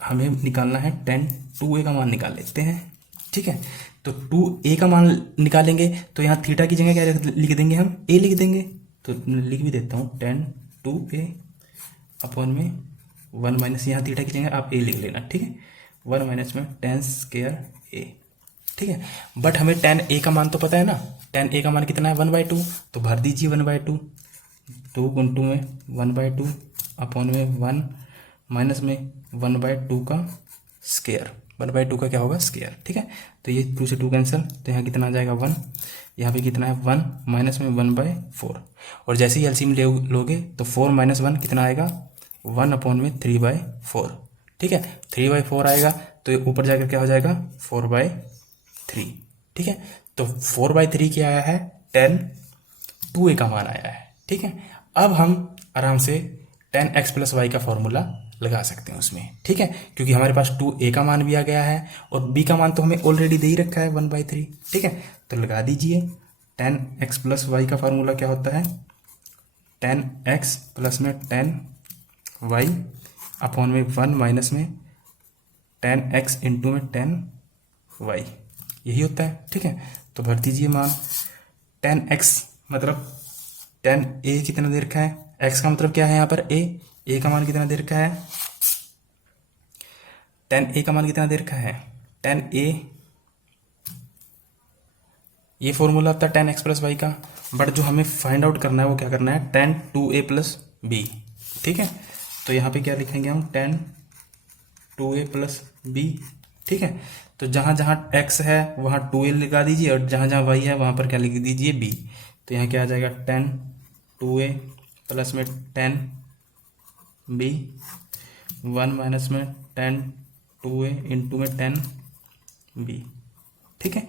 हमें निकालना है tan 2a का मान निकाल लेते हैं। ठीक है, तो 2a का मान निकालेंगे तो यहाँ थीटा की जगह क्या लिख देंगे, हम a लिख देंगे, तो लिख भी देता हूँ tan 2a अपॉन में 1 माइनस, यहाँ थीटा की जगह आप a लिख लेना। ठीक है, 1 माइनस में tan स्क्वायर a। ठीक है, बट हमें tan a का मान तो पता है ना, tan a का मान कितना है 1/2, तो भर दीजिए 1/2, 2 गुंटू में 1/2 अपॉन में 1 माइनस में 1/2 का स्क्वायर, 1/2 का क्या होगा स्क्वायर। ठीक है, तो ये 2 से 2 कैंसिल, तो यहाँ कितना आ जाएगा 1, यहाँ पे कितना है 1 माइनस में 1/4, और जैसे ही एलसीएम लोगे तो 4 माइनस 1 कितना आएगा 1 अपॉन में 3/4। ठीक है, 3/4 आएगा तो ऊपर जाकर क्या हो जाएगा 4/3। ठीक है, तो 4/3 क्या आया है, tan 2a का मान आया है। ठीक है, अब हम आराम से tan x प्लस वाई का फॉर्मूला लगा सकते हैं उसमें। ठीक है, क्योंकि हमारे पास 2a का मान भी आ गया है और b का मान तो हमें ऑलरेडी दे ही रखा है 1/3। ठीक है, तो लगा दीजिए tan x प्लस वाई का फॉर्मूला क्या होता है, 10x प्लस में 10y अपॉन में 1 माइनस में 10x इंटू में 10y, यही होता है। ठीक है, तो भर दीजिए मान। 10x मतलब 10a कितना दे रखा है, x का मतलब क्या है यहाँ पर a का मान कितना दे रखा है, 10a का मान कितना दे रखा है 10a, ये फॉर्मूला होता है 10x प्लस वाई का। बट जो हमें फाइंड आउट करना है वो क्या करना है 10 2a प्लस b। ठीक है, तो यहाँ पे क्या लिखेंगे हम 10 2a प्लस b। ठीक है, तो जहाँ जहाँ x है वहाँ 2a लगा दीजिए और जहाँ जहाँ y है वहाँ पर क्या लिख दीजिए b। तो यहाँ क्या आ जाएगा 10 2a प्लस में 10b 1 माइनस में 10 2a इंटू में 10b। ठीक है,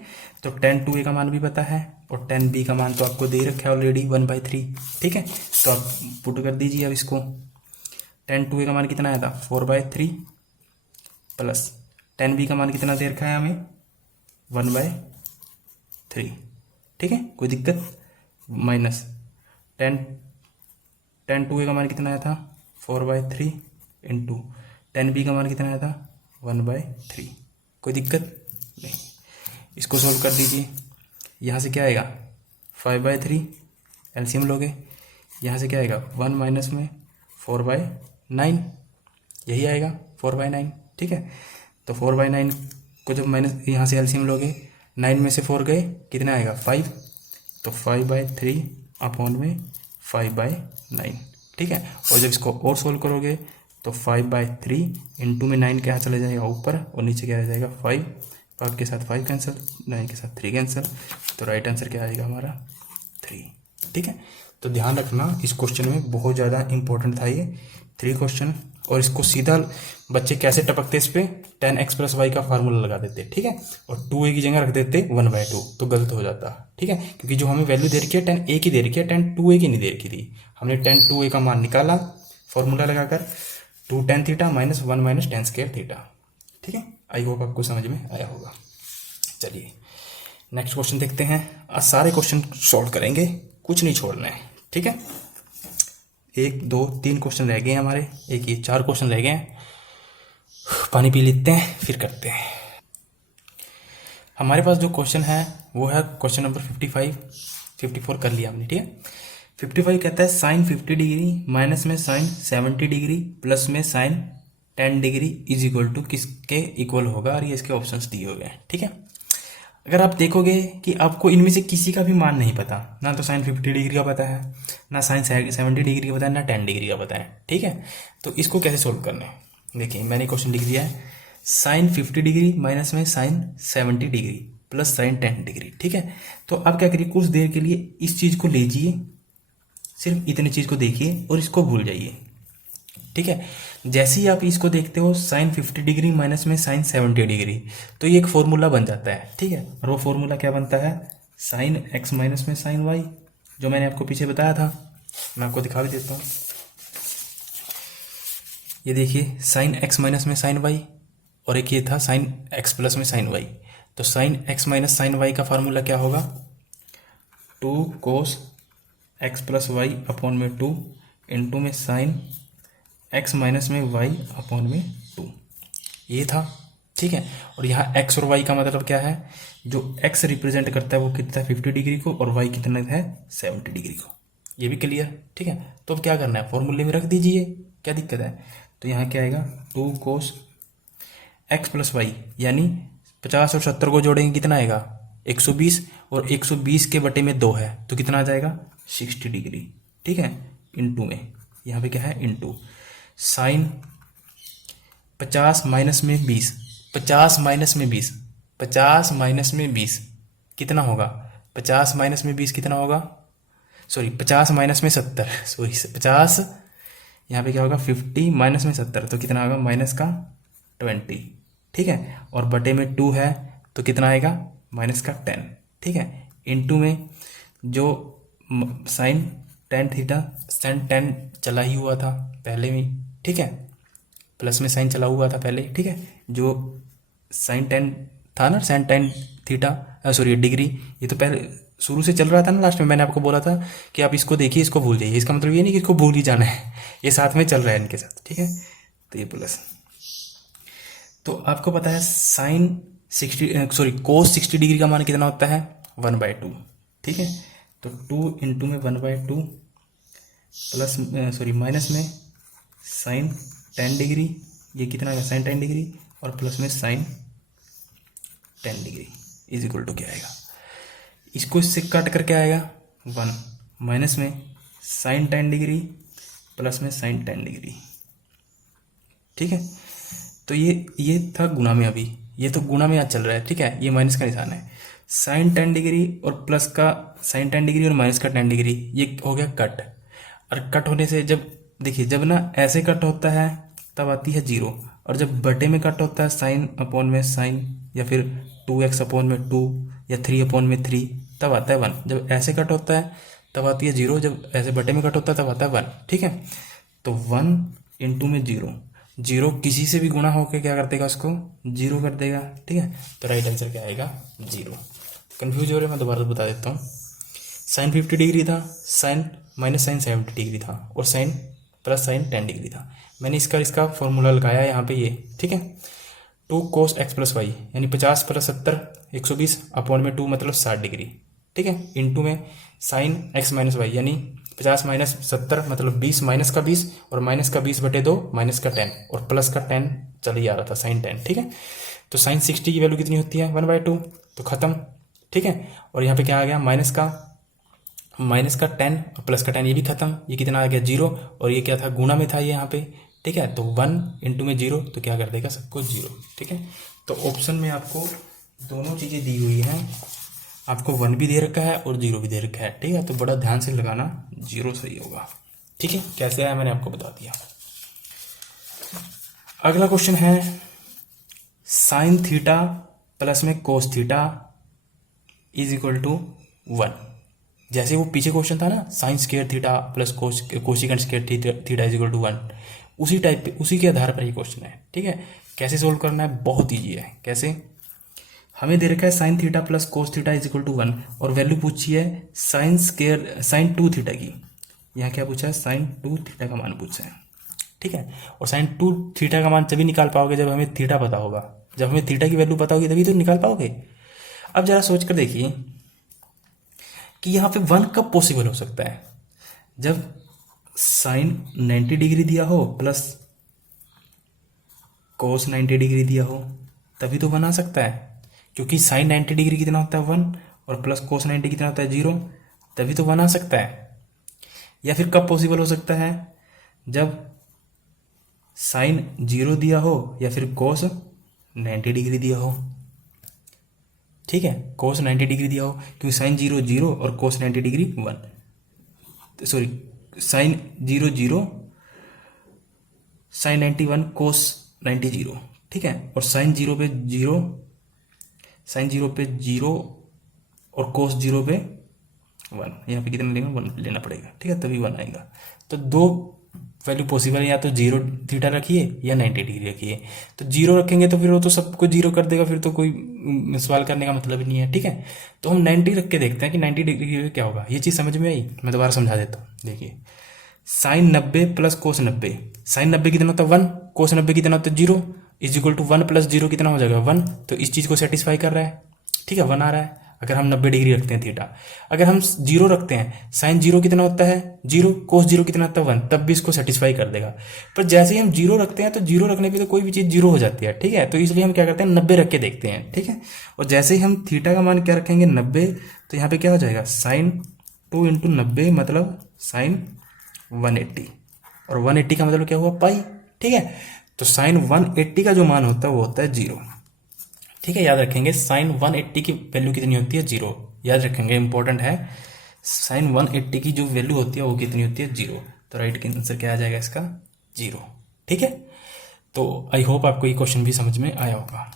तो 10 2a का मान भी पता है और 10b का मान तो आपको दे रखा है ऑलरेडी 1/3। ठीक है, तो आप पुट कर दीजिए अब इसको। 10 2a का मान कितना आया था 4/3 प्लस 10b का मान कितना दे रखा है हमें 1/3। ठीक है, कोई दिक्कत, माइनस 10 2a का मान कितना आया था 4/3 इंटू 10b का मान कितना आया था 1/3। कोई दिक्कत नहीं, इसको सोल्व कर दीजिए। यहाँ से क्या आएगा 5/3 एलसीएम लोगे, यहाँ से क्या आएगा 1 माइनस में 4/9, यही आएगा 4/9। ठीक है, तो 4/9 को जब माइनस यहाँ से एलसीएम लोगे 9 में से 4 गए कितना आएगा 5, तो 5/3 अपॉन में 5/9। ठीक है, और जब इसको और सोल्व करोगे तो 5/3 इंटू में 9 क्या चला जाएगा ऊपर और नीचे क्या आ जाएगा 5, 5 के साथ 5 कैंसिल, 9 के साथ 3 कैंसिल, तो राइट आंसर क्या आएगा हमारा 3। ठीक है, तो ध्यान रखना इस क्वेश्चन में बहुत ज़्यादा इंपॉर्टेंट था ये 3 क्वेश्चन, और इसको सीधा बच्चे कैसे टपकते इस पे 10x प्लस वाई का फार्मूला लगा देते। ठीक है, और 2a की जगह रख देते 1/2, तो गलत हो जाता। ठीक है, क्योंकि जो हमें वैल्यू दे रखी है 10a की दे रखी है, 10 2a की नहीं दे रखी थी। हमने 10 2a का मान निकाला फॉर्मूला लगाकर 2 tan theta minus 1 minus tan square theta. ठीक है, आई होप आपको समझ में आया होगा। चलिए नेक्स्ट क्वेश्चन देखते हैं। आज सारे क्वेश्चन सॉल्व करेंगे, कुछ नहीं छोड़ना है। ठीक है, 1 2 3 क्वेश्चन रह गए हैं हमारे, एक ये 4 क्वेश्चन रह गए हैं। पानी पी लेते हैं फिर करते हैं। हमारे पास जो क्वेश्चन है वो है क्वेश्चन नंबर 55 54 कर लिया हमने। ठीक है, 55 कहता है साइन 50 डिग्री माइनस में साइन 70 डिग्री प्लस में sine 10 degree is equal to किसके इक्वल होगा, और ये इसके ऑप्शंस दिए हुए हैं। ठीक है, अगर आप देखोगे कि आपको इनमें से किसी का भी मान नहीं पता, ना तो साइन 50 डिग्री का पता है, ना साइन 70 डिग्री का पता है, ना 10 डिग्री का पता है। ठीक है, तो इसको कैसे सोल्व करना है, देखिए मैंने क्वेश्चन लिख दिया है साइन 50 डिग्री माइनस में sine 70 degree plus sine 10 degree. ठीक है, तो आप क्या करिए कुछ देर के लिए इस चीज़ को लीजिए, सिर्फ इतनी चीज़ को देखिए और इसको भूल जाइए। ठीक है, जैसे ही आप इसको देखते हो साइन 50 डिग्री माइनस में साइन 70 डिग्री, तो ये एक फॉर्मूला बन जाता है। ठीक है, और वो फॉर्मूला क्या बनता है साइन एक्स माइनस में साइन वाई, जो मैंने आपको पीछे बताया था। मैं आपको दिखा भी देता हूँ, ये देखिए साइन एक्स माइनस में साइन वाई, और एक ये था साइन एक्स प्लस में साइन वाई। तो sine x minus sine y का फार्मूला क्या होगा 2 cos x plus y upon में 2 इंटू में साइन एक्स माइनस में वाई अपॉन में 2, ये था। ठीक है, और यहाँ एक्स और वाई का मतलब क्या है, जो एक्स रिप्रेजेंट करता है वो कितना है 50 डिग्री को, और वाई कितना है 70 डिग्री को। ये भी क्लियर। ठीक है, तो अब क्या करना है फॉर्मूले में रख दीजिए, क्या दिक्कत है। तो यहाँ क्या आएगा 2 कोस एक्स प्लस वाई, यानी 50 और 70 को जोड़ेंगे कितना आएगा 120, और 120 के बटे में 2 है तो कितना आ जाएगा 60 डिग्री। ठीक है, इंटू में यहाँ पे क्या है इंटू साइन 50 माइनस में 20, 50 माइनस में 20, 50 माइनस में 20 कितना होगा 50 माइनस में 20 कितना होगा, सॉरी 50 माइनस में 70, सॉरी 50, यहाँ पे क्या होगा 50 माइनस में 70 तो कितना होगा माइनस का 20। ठीक है, और बटे में 2 है तो कितना आएगा माइनस का 10। ठीक है, इनटू में जो साइन 10 थीटा साइन 10 चला ही हुआ था पहले में। ठीक है, प्लस में साइन चला हुआ था पहले। ठीक है, जो साइन 10 था ना साइन 10 थीटा सॉरी डिग्री, ये तो पहले शुरू से चल रहा था ना, लास्ट में मैंने आपको बोला था कि आप इसको देखिए, इसको भूल जाइए। इसका मतलब ये नहीं कि इसको भूल ही जाना है, ये साथ में चल रहा है इनके साथ, ठीक है। तो ये प्लस, तो आपको पता है साइन 60 सॉरी कोस 60 डिग्री का मान कितना होता है 1/2, ठीक है। तो 2 इंटू में 1/2 प्लस माइनस में साइन 10 डिग्री, ये कितना है साइन 10 डिग्री, और प्लस में sine 10 degree is equal to क्या आएगा, इसको इससे काट करके आएगा 1, माइनस में साइन 10 डिग्री प्लस में साइन 10 डिग्री, ठीक है। तो ये था गुणा में, अभी ये तो गुणा में आज चल रहा है, ठीक है। ये माइनस का निशान है, साइन 10 डिग्री और प्लस का साइन 10 डिग्री और माइनस का 10 डिग्री, ये हो गया कट। और कट होने से जब देखिए, जब ना ऐसे कट होता है तब आती है 0, और जब बटे में कट होता है साइन अपॉन में साइन, या फिर 2x अपॉन में 2 या 3 अपॉन में 3, तब आता है 1। जब ऐसे कट होता है तब आती है 0, जब ऐसे बटे में कट होता है तब आता है 1, ठीक है। तो 1 इंटू में 0, 0 किसी से भी गुणा होकर क्या कर देगा, उसको 0 कर देगा, ठीक है। तो राइट आंसर क्या आएगा 0। कंफ्यूज हो रहे हैं, मैं दोबारा बता देता हूँ। साइन 50 डिग्री था, साइन माइनस साइन 70 डिग्री था, और साइन प्लस साइन 10 डिग्री था। मैंने इसका फॉर्मूला लगाया यहाँ पे, ये ठीक है। 2 कोस एक्स प्लस वाई यानी 50 प्लस 70 120 अपॉन में 2 मतलब 60 डिग्री, ठीक है। इंटू में साइन एक्स माइनस वाई यानी 50 माइनस 70 मतलब 20 माइनस का 20, और माइनस का 20/2 माइनस का 10, और प्लस का 10 चल ही आ रहा था साइन 10, ठीक है। तो साइन 60 की वैल्यू कितनी होती है 1/2, तो खत्म, ठीक है। और यहाँ पे क्या आ गया माइनस का 10 और प्लस का 10, ये भी खत्म। ये कितना आ गया 0, और ये क्या था गुणा में था ये यहाँ पे, ठीक है। तो 1 इंटू में 0 तो क्या कर देगा सबको 0, ठीक है। तो ऑप्शन में आपको दोनों चीज़ें दी हुई हैं, आपको 1 भी दे रखा है और 0 भी दे रखा है, ठीक है। तो बड़ा ध्यान से लगाना, 0 सही होगा, ठीक है। कैसे आया मैंने आपको बता दिया। अगला क्वेश्चन है साइन थीटा प्लस में cos theta is equal to 1। जैसे वो पीछे क्वेश्चन था ना, sine square theta plus cosecant square theta is equal to 1, उसी टाइप पे, उसी के आधार पर ये क्वेश्चन है, ठीक है। कैसे सोल्व करना है, बहुत ईजी है। कैसे, हमें दे रखा है sine theta plus cos theta is equal to 1, और वैल्यू पूछी है साइन 2 थीटा की। यहाँ क्या पूछा है, साइन 2 थीटा का मान पूछा है, ठीक है। और साइन 2 थीटा का मान तभी निकाल पाओगे जब हमें थीटा पता होगा, जब हमें थीटा की वैल्यू पता होगी तभी तो निकाल पाओगे। अब जरा सोच कर देखिए कि यहाँ पे 1 कब पॉसिबल हो सकता है, जब साइन 90 डिग्री दिया हो प्लस कोस 90 डिग्री दिया हो, तभी तो बना सकता है। क्योंकि साइन 90 डिग्री कितना होता है 1, और प्लस कोस 90 कितना होता है 0, तभी तो बना सकता है। या फिर कब पॉसिबल हो सकता है, जब साइन 0 दिया हो या फिर कोस 90 डिग्री दिया हो, ठीक है। कोस 90 डिग्री दिया हो, क्योंकि साइन 0 0 और कोस 90 डिग्री 1, सॉरी साइन 0 0 साइन 91 कोस 90 0, ठीक है। और साइन 0 पे 0, साइन 0 पे 0 और कोस 0 पे 1, यहाँ पे कितना लेना 1 लेना पड़ेगा, ठीक है, तभी 1 आएगा। तो दो वैल्यू पॉसिबल है, या तो 0 थीटा रखिए या 90 डिग्री रखिए। तो 0 रखेंगे तो फिर वो तो सबको 0 कर देगा, फिर तो कोई सवाल करने का मतलब ही नहीं है, ठीक है। तो हम 90 रख के देखते हैं कि 90 डिग्री क्या होगा। ये चीज़ समझ में आई, मैं दोबारा समझा देता हूँ। देखिए साइन 90 प्लस कोस 90, साइन 90 कितना होता है 1, कोस 90 कितना होता है 0, इज इक्वल टू 1 प्लस 0 कितना हो जाएगा 1। तो इस चीज़ को सेटिस्फाई कर रहा है, ठीक है, 1 आ रहा है। अगर हम 90 डिग्री रखते हैं थीटा, अगर हम 0 रखते हैं, साइन 0 कितना होता है 0, कोस 0 कितना होता है 1, तब भी इसको सेटिस्फाई कर देगा। पर जैसे ही हम 0 रखते हैं तो 0 रखने पे तो कोई भी चीज़ 0 हो जाती है, ठीक है। तो इसलिए हम क्या करते हैं 90 रख के देखते हैं, ठीक है। और जैसे ही हम थीटा का मान क्या रखेंगे 90, तो यहाँ पे क्या हो जाएगा साइन 2 इंटू 90 मतलब साइन 180, और 180 का मतलब क्या हुआ पाई, ठीक है। तो साइन 180 का जो मान होता है वो होता है 0, ठीक है। याद रखेंगे साइन 180 की वैल्यू कितनी होती है 0, याद रखेंगे, इंपॉर्टेंट है। साइन 180 की जो वैल्यू होती है वो कितनी होती है 0। तो राइट आंसर क्या आ जाएगा इसका 0, ठीक है। तो आई होप आपको ये क्वेश्चन भी समझ में आया होगा।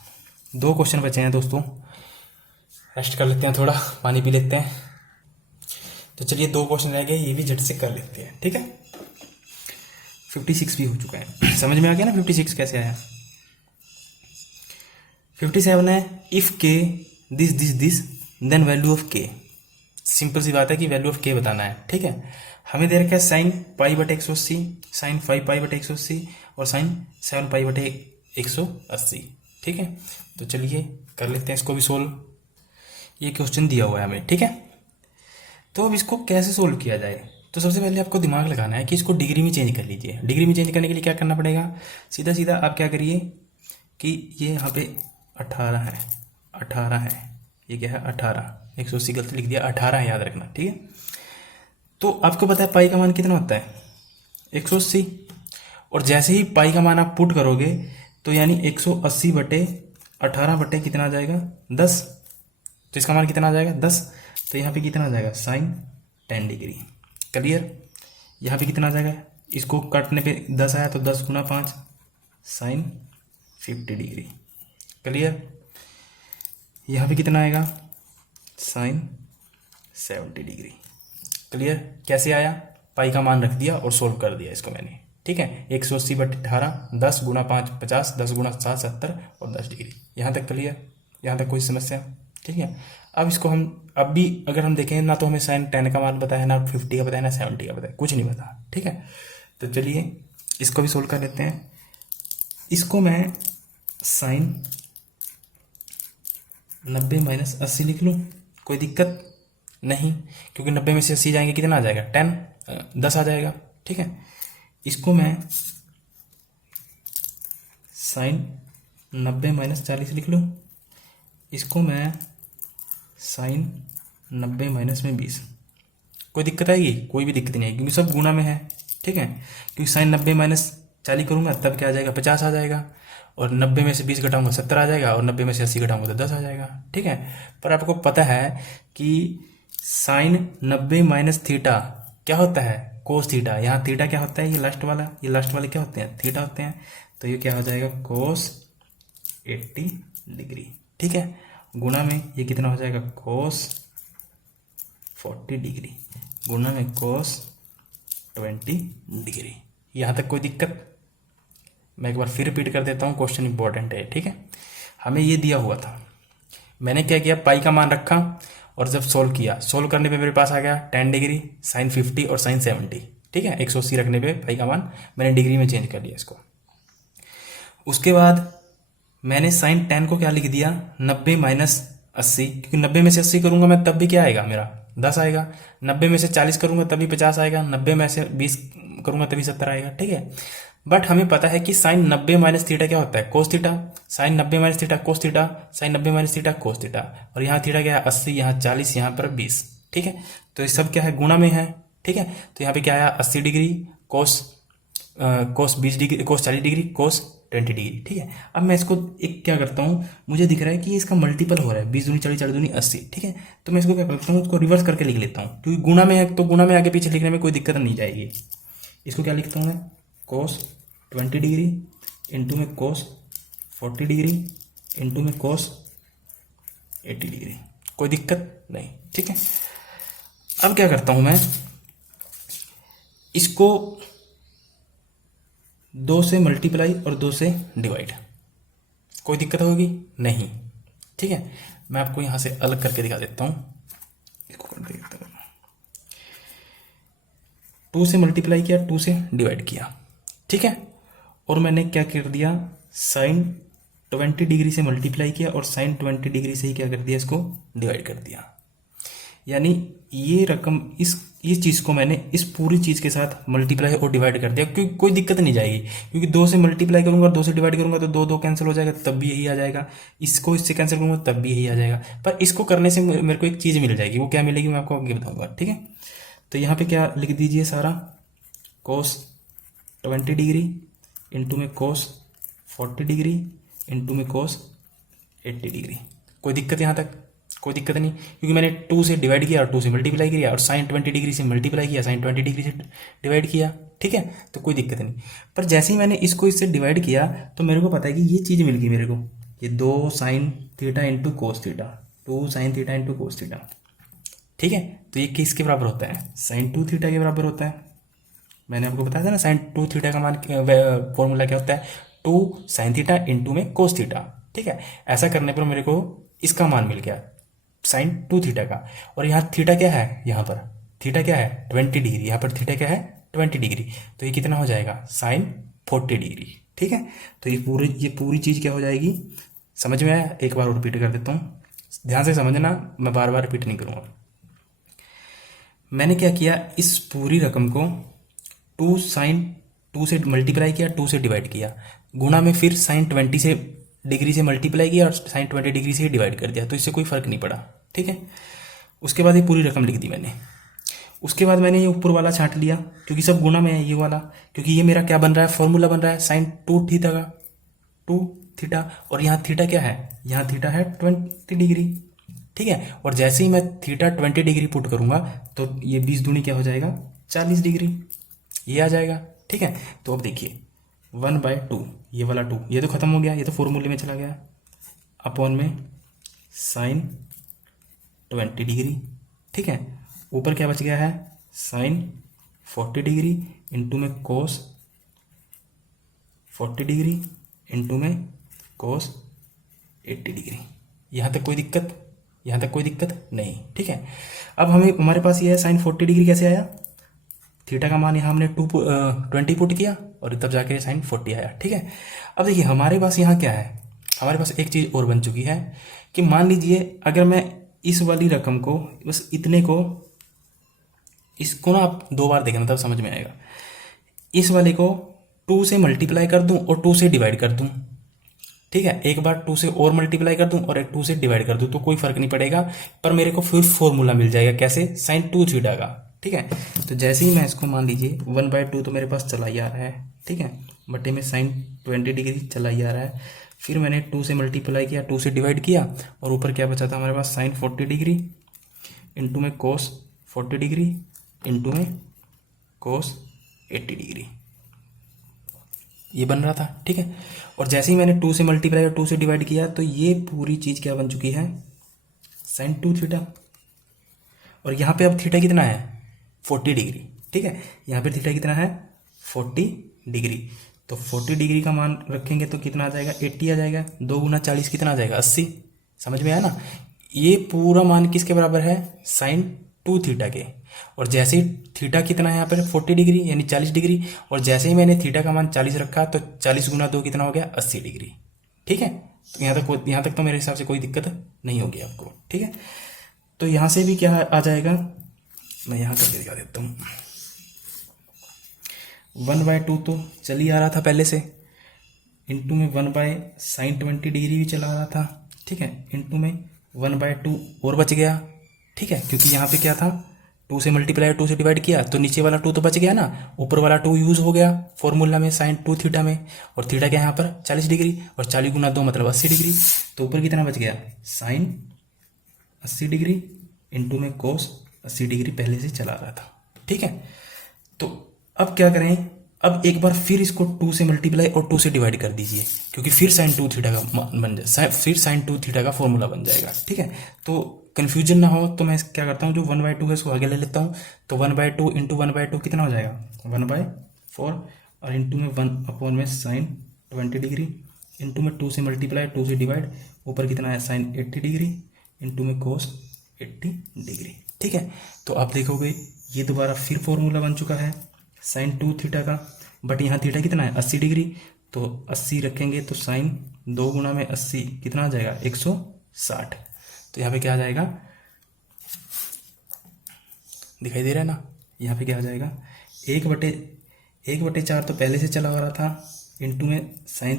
2 क्वेश्चन बचे हैं दोस्तों, रेस्ट कर लेते हैं, थोड़ा पानी पी लेते हैं। तो चलिए 2 क्वेश्चन रह गए, ये भी झट से कर लेते हैं, ठीक है। 56 भी हो चुका है, समझ में आ गया ना 56 कैसे आया। 57 है, if K this this this then value of K, simple सी बात है कि वैल्यू ऑफ के बताना है। ठीक है, हमें दे रखा है साइन पाई बटे 180, साइन 5 पाई बटे 180 और साइन 7 पाई बटे 180। ठीक है, तो चलिए कर लेते हैं इसको भी सोल्व। ये क्वेश्चन दिया हुआ है हमें। ठीक है, तो अब इसको कैसे सोल्व किया जाए, तो सबसे पहले आपको दिमाग लगाना है कि इसको डिग्री में चेंज कर लीजिए। डिग्री में चेंज करने के लिए क्या करना पड़ेगा, सीधा सीधा आप क्या करिए कि ये यहाँ पे 18 है, 18 है, ये क्या है 18, 180 गलती लिख दिया, 18 है याद रखना। ठीक है, तो आपको पता है पाई का मान कितना होता है 180, और जैसे ही पाई का मान आप पुट करोगे तो यानी 180 बटे 18 बटे कितना आ जाएगा 10, तो इसका मान कितना आ जाएगा 10। तो यहाँ पे कितना आ जाएगा साइन 10 डिग्री। क्लियर, यहाँ पे कितना आ जाएगा, इसको काटने पे 10 आया तो 10 गुना 5 साइन 50 डिग्री। क्लियर, यहाँ पे कितना आएगा साइन 70 डिग्री। क्लियर, कैसे आया, पाई का मान रख दिया और सोल्व कर दिया इसको मैंने। ठीक है, 180 बटे 18, 10 गुना 5 50, 10 गुना 7 70 और 10 डिग्री। यहाँ तक क्लियर, यहाँ तक कोई समस्या। ठीक है, अब इसको हम अब भी अगर हम देखें ना तो हमें साइन 10 का मान पता है, ना 50 का पता है, ना 70 का पता है, कुछ नहीं पता। ठीक है, तो चलिए इसको भी सोल्व कर लेते हैं। इसको मैं साइन 90 माइनस 80 लिख लूँ, कोई दिक्कत नहीं, क्योंकि 90 में से 80 जाएंगे कितना आ जाएगा 10 आ जाएगा। ठीक है, इसको मैं साइन 90 माइनस 40 लिख लूँ, इसको मैं साइन 90 माइनस में 20, कोई दिक्कत आएगी, कोई भी दिक्कत नहीं आएगी क्योंकि सब गुना में है। ठीक है, क्योंकि साइन 90 माइनस 40 करूँगा तब क्या आ जाएगा 50 आ जाएगा, और 90 में से 20 घटाऊंगा 70 आ जाएगा, और 90 में से 80 घटाऊंगा तो 10 आ जाएगा। ठीक है, पर आपको पता है कि साइन 90 माइनस थीटा क्या होता है कोस थीटा। यहाँ थीटा क्या होता है, ये लास्ट वाला, ये लास्ट वाले क्या होते हैं थीटा होते हैं, तो ये क्या हो जाएगा कोस 80 डिग्री। ठीक है, गुना में ये कितना हो जाएगा कोस 40 डिग्री, गुना में कोस 20 डिग्री। यहाँ तक कोई दिक्कत, मैं एक बार फिर रिपीट कर देता हूँ, क्वेश्चन इंपॉर्टेंट है। ठीक है, हमें ये दिया हुआ था, मैंने क्या किया पाई का मान रखा और जब सोल्व किया, सोल्व करने पे मेरे पास आ गया 10 डिग्री, साइन 50 और साइन 70। ठीक है, 180 रखने पे पाई का मान मैंने डिग्री में चेंज कर लिया इसको। उसके बाद मैंने साइन 10 को क्या लिख दिया 90 माइनस 80, क्योंकि 90 में से 80 करूंगा मैं तब भी क्या आएगा मेरा 10 आएगा, 90 में से 40 करूंगा तभी 50 आएगा, 90 में से 20 करूंगा तभी 70 आएगा। ठीक है, बट हमें पता है कि साइन 90 माइनस थीटा क्या होता है cos theta, sine 90 minus theta cos theta, sine 90 minus theta cos theta, और यहाँ थीटा क्या है 80, यहाँ 40, यहाँ पर 20। ठीक है, तो ये सब क्या है गुणा में है। ठीक है, तो यहाँ पे क्या आया 80 डिग्री कोस 20 डिग्री, कोस 40 डिग्री, कोस 20 डिग्री। ठीक है, अब मैं इसको एक क्या करता हूँ, मुझे दिख रहा है कि इसका मल्टीपल हो रहा है 20 दूनी 40, 40 दूनी 80। ठीक है, तो मैं इसको क्या करता हूँ, उसको रिवर्स करके लिख लेता हूँ, क्योंकि गुणा में है तो गुणा में आगे पीछे लिखने में कोई दिक्कत नहीं जाएगी। इसको क्या लिखता हूँ मैं कोस 20 डिग्री इंटू में कोस 40 डिग्री इंटू में कोस 80 डिग्री, कोई दिक्कत नहीं। ठीक है, अब क्या करता हूं मैं, इसको 2 से मल्टीप्लाई और 2 से डिवाइड, कोई दिक्कत होगी नहीं। ठीक है, मैं आपको यहां से अलग करके दिखा देता हूं, इसको कर देता हूं, 2 से मल्टीप्लाई किया, 2 से डिवाइड किया। ठीक है, और मैंने क्या कर दिया साइन 20 डिग्री से मल्टीप्लाई किया और साइन 20 डिग्री से ही क्या कर दिया इसको डिवाइड कर दिया, यानी ये रकम इस चीज़ को मैंने इस पूरी चीज़ के साथ मल्टीप्लाई और डिवाइड कर दिया, क्योंकि कोई दिक्कत नहीं जाएगी, क्योंकि 2 से मल्टीप्लाई करूंगा और 2 से डिवाइड करूंगा तो 2 2 कैंसिल हो जाएगा, तब भी यही आ जाएगा, इसको इससे कैंसिल करूंगा तब भी यही आ जाएगा। पर इसको करने से मेरे को एक चीज़ मिल जाएगी, वो क्या मिलेगी मैं आपको आगे बताऊंगा। ठीक है, तो यहाँ पे क्या लिख दीजिए सारा कोस 20 डिग्री इंटू में कोस 40 डिग्री इंटू में कोस 80 डिग्री, कोई दिक्कत यहाँ तक, कोई दिक्कत नहीं, क्योंकि मैंने 2 से डिवाइड किया और 2 से मल्टीप्लाई किया और साइन 20 डिग्री से मल्टीप्लाई किया, साइन 20 डिग्री से डिवाइड किया। ठीक है, तो कोई दिक्कत नहीं, पर जैसे ही मैंने इसको इससे डिवाइड किया तो मेरे को पता है कि ये चीज़ मिल गई मेरे को, ये 2 sine theta into cos theta, 2 sine theta into cos theta. ठीक है, तो ये किसके बराबर होता है साइन 2 थीटा के बराबर होता है। मैंने आपको बताया था ना साइन 2 थीटा का मान फॉर्मूला क्या होता है 2 साइन थीटा इंटू में कोस थीटा। ठीक है, ऐसा करने पर मेरे को इसका मान मिल गया साइन 2 थीटा का, और यहाँ थीटा क्या है, यहाँ पर थीटा क्या है 20 डिग्री, यहाँ पर थीटा क्या है 20 डिग्री, तो ये कितना हो जाएगा साइन 40 डिग्री। ठीक है, तो ये पूरी चीज़ क्या हो जाएगी, समझ में आया? एक बार और रिपीट कर देता हूँ, ध्यान से समझना, मैं बार बार रिपीट नहीं करूँगा। मैंने क्या किया, इस पूरी रकम को 2 साइन 2 से मल्टीप्लाई किया, 2 से डिवाइड किया, गुणा में फिर साइन 20 से डिग्री से मल्टीप्लाई किया और साइन 20 डिग्री से डिवाइड कर दिया, तो इससे कोई फर्क नहीं पड़ा। ठीक है, उसके बाद ये पूरी रकम लिख दी मैंने। उसके बाद मैंने ये ऊपर वाला छांट लिया, क्योंकि सब गुणा में है ये वाला, क्योंकि ये मेरा क्या बन रहा है, फॉर्मूला बन रहा है साइन 2 थीटा का, 2 थीटा, और यहाँ थीटा क्या है, यहाँ थीटा है 20 डिग्री। ठीक है, और जैसे ही मैं थीटा 20 डिग्री पुट करूंगा तो ये 20 दूनी क्या हो जाएगा 40 डिग्री, ये आ जाएगा। ठीक है, तो अब देखिए 1/2, ये वाला 2 ये तो खत्म हो गया, ये तो फॉर्मूले में चला गया, अपॉन में साइन 20 डिग्री। ठीक है, ऊपर क्या बच गया है साइन 40 डिग्री इंटू में कोस 40 डिग्री इंटू में कोस 80 डिग्री। यहाँ तक कोई दिक्कत, यहाँ तक कोई दिक्कत नहीं। ठीक है, अब हमारे पास ये है साइन 40 डिग्री कैसे आया, थीटा का मान यहाँ हमने 20 पुट किया और तब जाके साइन 40 आया। ठीक है, अब देखिए हमारे पास यहाँ क्या है, हमारे पास एक चीज़ और बन चुकी है कि मान लीजिए अगर मैं इस वाली रकम को, बस इतने को, इसको ना आप 2 बार देखना तब समझ में आएगा, इस वाले को 2 से मल्टीप्लाई कर दूं और 2 से डिवाइड कर दूं। ठीक है, एक बार 2 से और मल्टीप्लाई कर दूं और एक 2 से डिवाइड कर दूं तो कोई फर्क नहीं पड़ेगा, पर मेरे को फिर फॉर्मूला मिल जाएगा कैसे, साइन 2 थीटा का। ठीक है, तो जैसे ही मैं इसको मान लीजिए 1/2 तो मेरे पास चला ही आ रहा है। ठीक है, बटे में साइन 20 डिग्री चला ही आ रहा है, फिर मैंने 2 से मल्टीप्लाई किया, 2 से डिवाइड किया, और ऊपर क्या बचा था हमारे पास साइन 40 डिग्री इंटू में कोस 40 डिग्री इंटू में कोस 80 डिग्री, ये बन रहा था। ठीक है, और जैसे ही मैंने 2 से मल्टीप्लाई और 2 से डिवाइड किया तो ये पूरी चीज़ क्या बन चुकी है साइन 2 थीटा, और यहाँ पे अब थीटा कितना है 40 डिग्री। ठीक है, यहाँ पे थीटा कितना है 40 डिग्री, तो 40 डिग्री का मान रखेंगे तो कितना आ जाएगा 80 आ जाएगा, 2 गुना 40 कितना आ जाएगा 80। समझ में आया ना, ये पूरा मान किसके बराबर है साइन 2 थीटा के, और जैसे ही थीटा कितना है यहाँ पर 40 डिग्री यानी 40 डिग्री, और जैसे ही मैंने थीटा का मान 40 रखा तो 40 गुना 2 कितना हो गया 80 डिग्री। ठीक है, तो यहाँ तक तो मेरे हिसाब से कोई दिक्कत नहीं होगी आपको। ठीक है, तो यहाँ से भी क्या आ जाएगा, मैं यहाँ करके दिखा देता हूँ, 1/2 तो चल ही आ रहा था पहले से, इंटू में 1/sin 20 डिग्री भी चला आ रहा था। ठीक है, इंटू में 1/2 और बच गया। ठीक है, क्योंकि यहाँ पे क्या था 2 से मल्टीप्लाई 2 से डिवाइड किया तो नीचे वाला 2 तो बच गया ना, ऊपर वाला 2 यूज हो गया फॉर्मूला में साइन 2 थीटा में, और थीटा क्या है यहाँ पर 40 डिग्री, और 40 गुना 2 मतलब 80 डिग्री, तो ऊपर कितना बच गया साइन 80 डिग्री इंटू में कोस 80 डिग्री पहले से चला रहा था। ठीक है, तो अब क्या करें, अब एक बार फिर इसको 2 से मल्टीप्लाई और 2 से डिवाइड कर दीजिए, क्योंकि फिर साइन 2 थीटा का बन जाए, फिर साइन 2 थीटा का फॉर्मूला बन जाएगा। ठीक है, तो कन्फ्यूजन ना हो तो मैं क्या करता हूँ, जो 1/2 है इसको आगे ले लेता हूँ, तो 1/2 इंटू 1/2 कितना हो जाएगा 1/4, और इंटू में 1 अपॉन में साइन 20 डिग्री, इंटू में 2 से मल्टीप्लाई 2 से डिवाइड, ऊपर कितना है साइन 80 डिग्री इंटू में कोस 80 डिग्री। ठीक है, तो आप देखोगे ये दोबारा फिर फॉर्मूला बन चुका है साइन 2 थीटा का, बट यहाँ थीटा कितना है 80 डिग्री, तो 80 रखेंगे तो साइन 2 गुना में 80 कितना आ जाएगा 160, तो यहाँ पे क्या आ जाएगा, दिखाई दे रहा है ना, यहाँ पे क्या आ जाएगा 1/4 तो पहले से चला आ रहा था, इंटू में साइन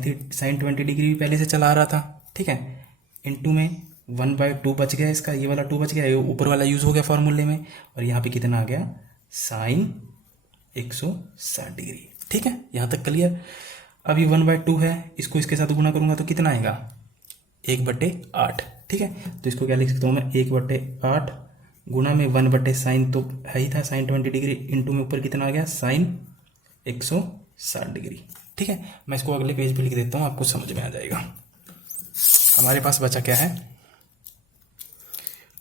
20 डिग्री भी पहले से चला आ रहा था। ठीक है, इंटू में 1/2 बच गया, इसका ये वाला 2 बच गया, ये ऊपर वाला यूज हो गया फॉर्मूले में, और यहाँ पे कितना आ गया साइन 160 डिग्री। ठीक है, यहाँ तक क्लियर। अब ये 1/2 है, इसको इसके साथ गुना करूंगा तो कितना आएगा 1/8। ठीक है, तो इसको क्या लिख सकता हूँ मैं 1/8 गुना में 1/sin तो है ही था साइन 20 डिग्री, इंटू में ऊपर कितना आ गया साइन 160 डिग्री। ठीक है, मैं इसको अगले पेज पे लिख देता हूँ, आपको समझ में आ जाएगा। हमारे पास बचा क्या है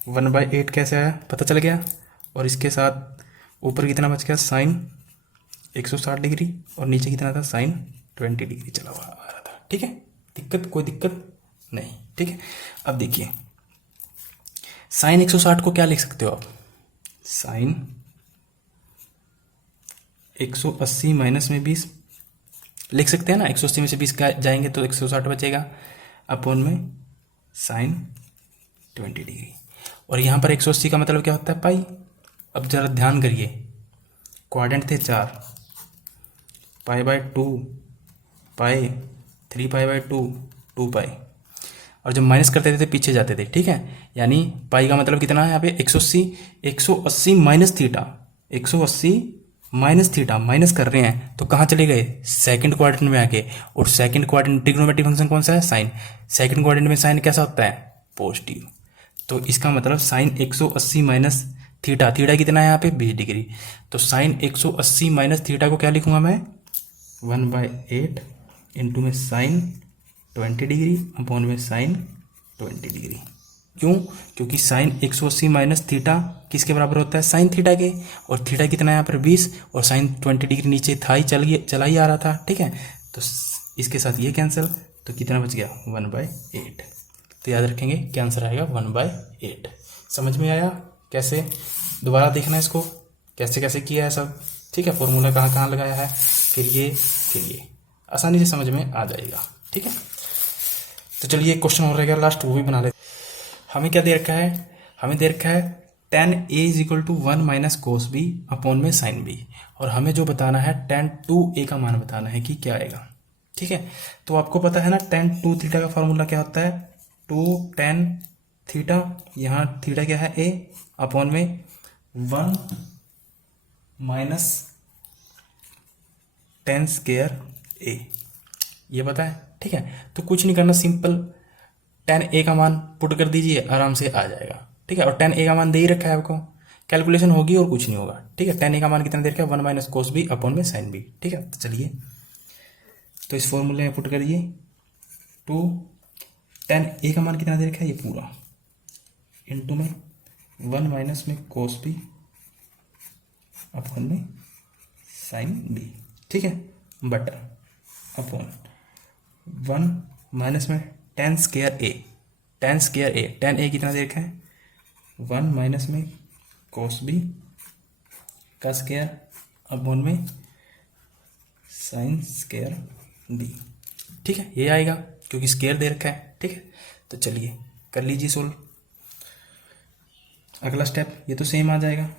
1/8 कैसे आया पता चल गया, और इसके साथ ऊपर कितना बच गया साइन 160 डिग्री, और नीचे कितना था साइन 20 डिग्री चला हुआ आ रहा था। ठीक है, कोई दिक्कत नहीं। ठीक है, अब देखिए साइन 160 को क्या लिख सकते हो आप? साइन 180 माइनस में 20 लिख सकते हैं ना। 180 में से 20 जाएंगे तो 160 बचेगा, अपॉन में साइन 20 डिग्री। और यहाँ पर 180 का मतलब क्या होता है? पाई। अब जरा ध्यान करिए, क्वाड्रेंट थे 4, pi by 2, pi 3 pi by 2, 2 पाई। और जब माइनस करते थे तो पीछे जाते थे, ठीक है। यानी पाई का मतलब कितना है यहाँ पे? 180। 180 minus theta, 180 minus theta, minus कर रहे हैं तो कहाँ चले गए? सेकंड क्वाड्रेंट में आके। और सेकंड क्वाड्रेंट ट्रिग्नोमेट्रिक फंक्शन कौन सा है? साइन। सेकंड क्वाड्रेंट में साइन कैसा होता है? पॉजिटिव। तो इसका मतलब साइन 180 माइनस थीटा, थीटा कितना है यहाँ पे? 20 डिग्री। तो साइन 180 माइनस थीटा को क्या लिखूंगा मैं? 1/8 इंटू में साइन 20 डिग्री अपॉन में साइन 20 डिग्री। क्यों? क्योंकि साइन 180 माइनस थीटा किसके बराबर होता है? साइन थीटा के। और थीटा कितना है यहाँ पर? 20। और साइन 20 डिग्री नीचे था ही, चला ही आ रहा था, ठीक है। तो इसके साथ ये कैंसिल, तो कितना बच गया? 1/8। तो याद रखेंगे क्या आंसर आएगा? 1/8। समझ में आया कैसे? दोबारा देखना इसको कैसे कैसे किया है सब, ठीक है। फॉर्मूला कहाँ कहाँ लगाया है, फिर ये आसानी से समझ में आ जाएगा, ठीक है। तो चलिए एक क्वेश्चन और रहेगा लास्ट, वो भी बना ले। हमें क्या दे रखा है? हमें दे रखा है tan a is equal to 1 minus cos B upon में साइन बी। और हमें जो बताना है tan 2a का मान बताना है कि क्या आएगा, ठीक है। तो आपको पता है ना tan 2 थीटा का फॉर्मूला क्या होता है? 2 tan थीटा, यहाँ थीटा क्या है? a अपॉन में 1 माइनस tan स्क्वायर a, ये पता है, ठीक है। तो कुछ नहीं करना, सिंपल tan a का मान पुट कर दीजिए, आराम से आ जाएगा, ठीक है। और tan a का मान दे ही रखा है आपको, कैलकुलेशन होगी और कुछ नहीं होगा, ठीक है। tan a का मान कितना दे रखा है? 1 माइनस कोस बी अपॉन में साइन बी, ठीक है। तो चलिए, तो इस फॉर्मूले में पुट करिए 2 tan a का मान कितना दे रखा है? ये पूरा इंटू में 1 माइनस में कोस बी अपॉन में साइन बी, ठीक है, बटा अपॉन 1 माइनस में tan square a, tan square a, tan a कितना दे रखा है? 1 माइनस में कोस बी का स्क्वायर अपॉन में साइन स्क्वायर बी, ठीक है। ये आएगा क्योंकि स्क्वायर दे रखा है, ठीक है। तो चलिए कर लीजिए सोल्व। अगला स्टेप ये तो सेम आ जाएगा,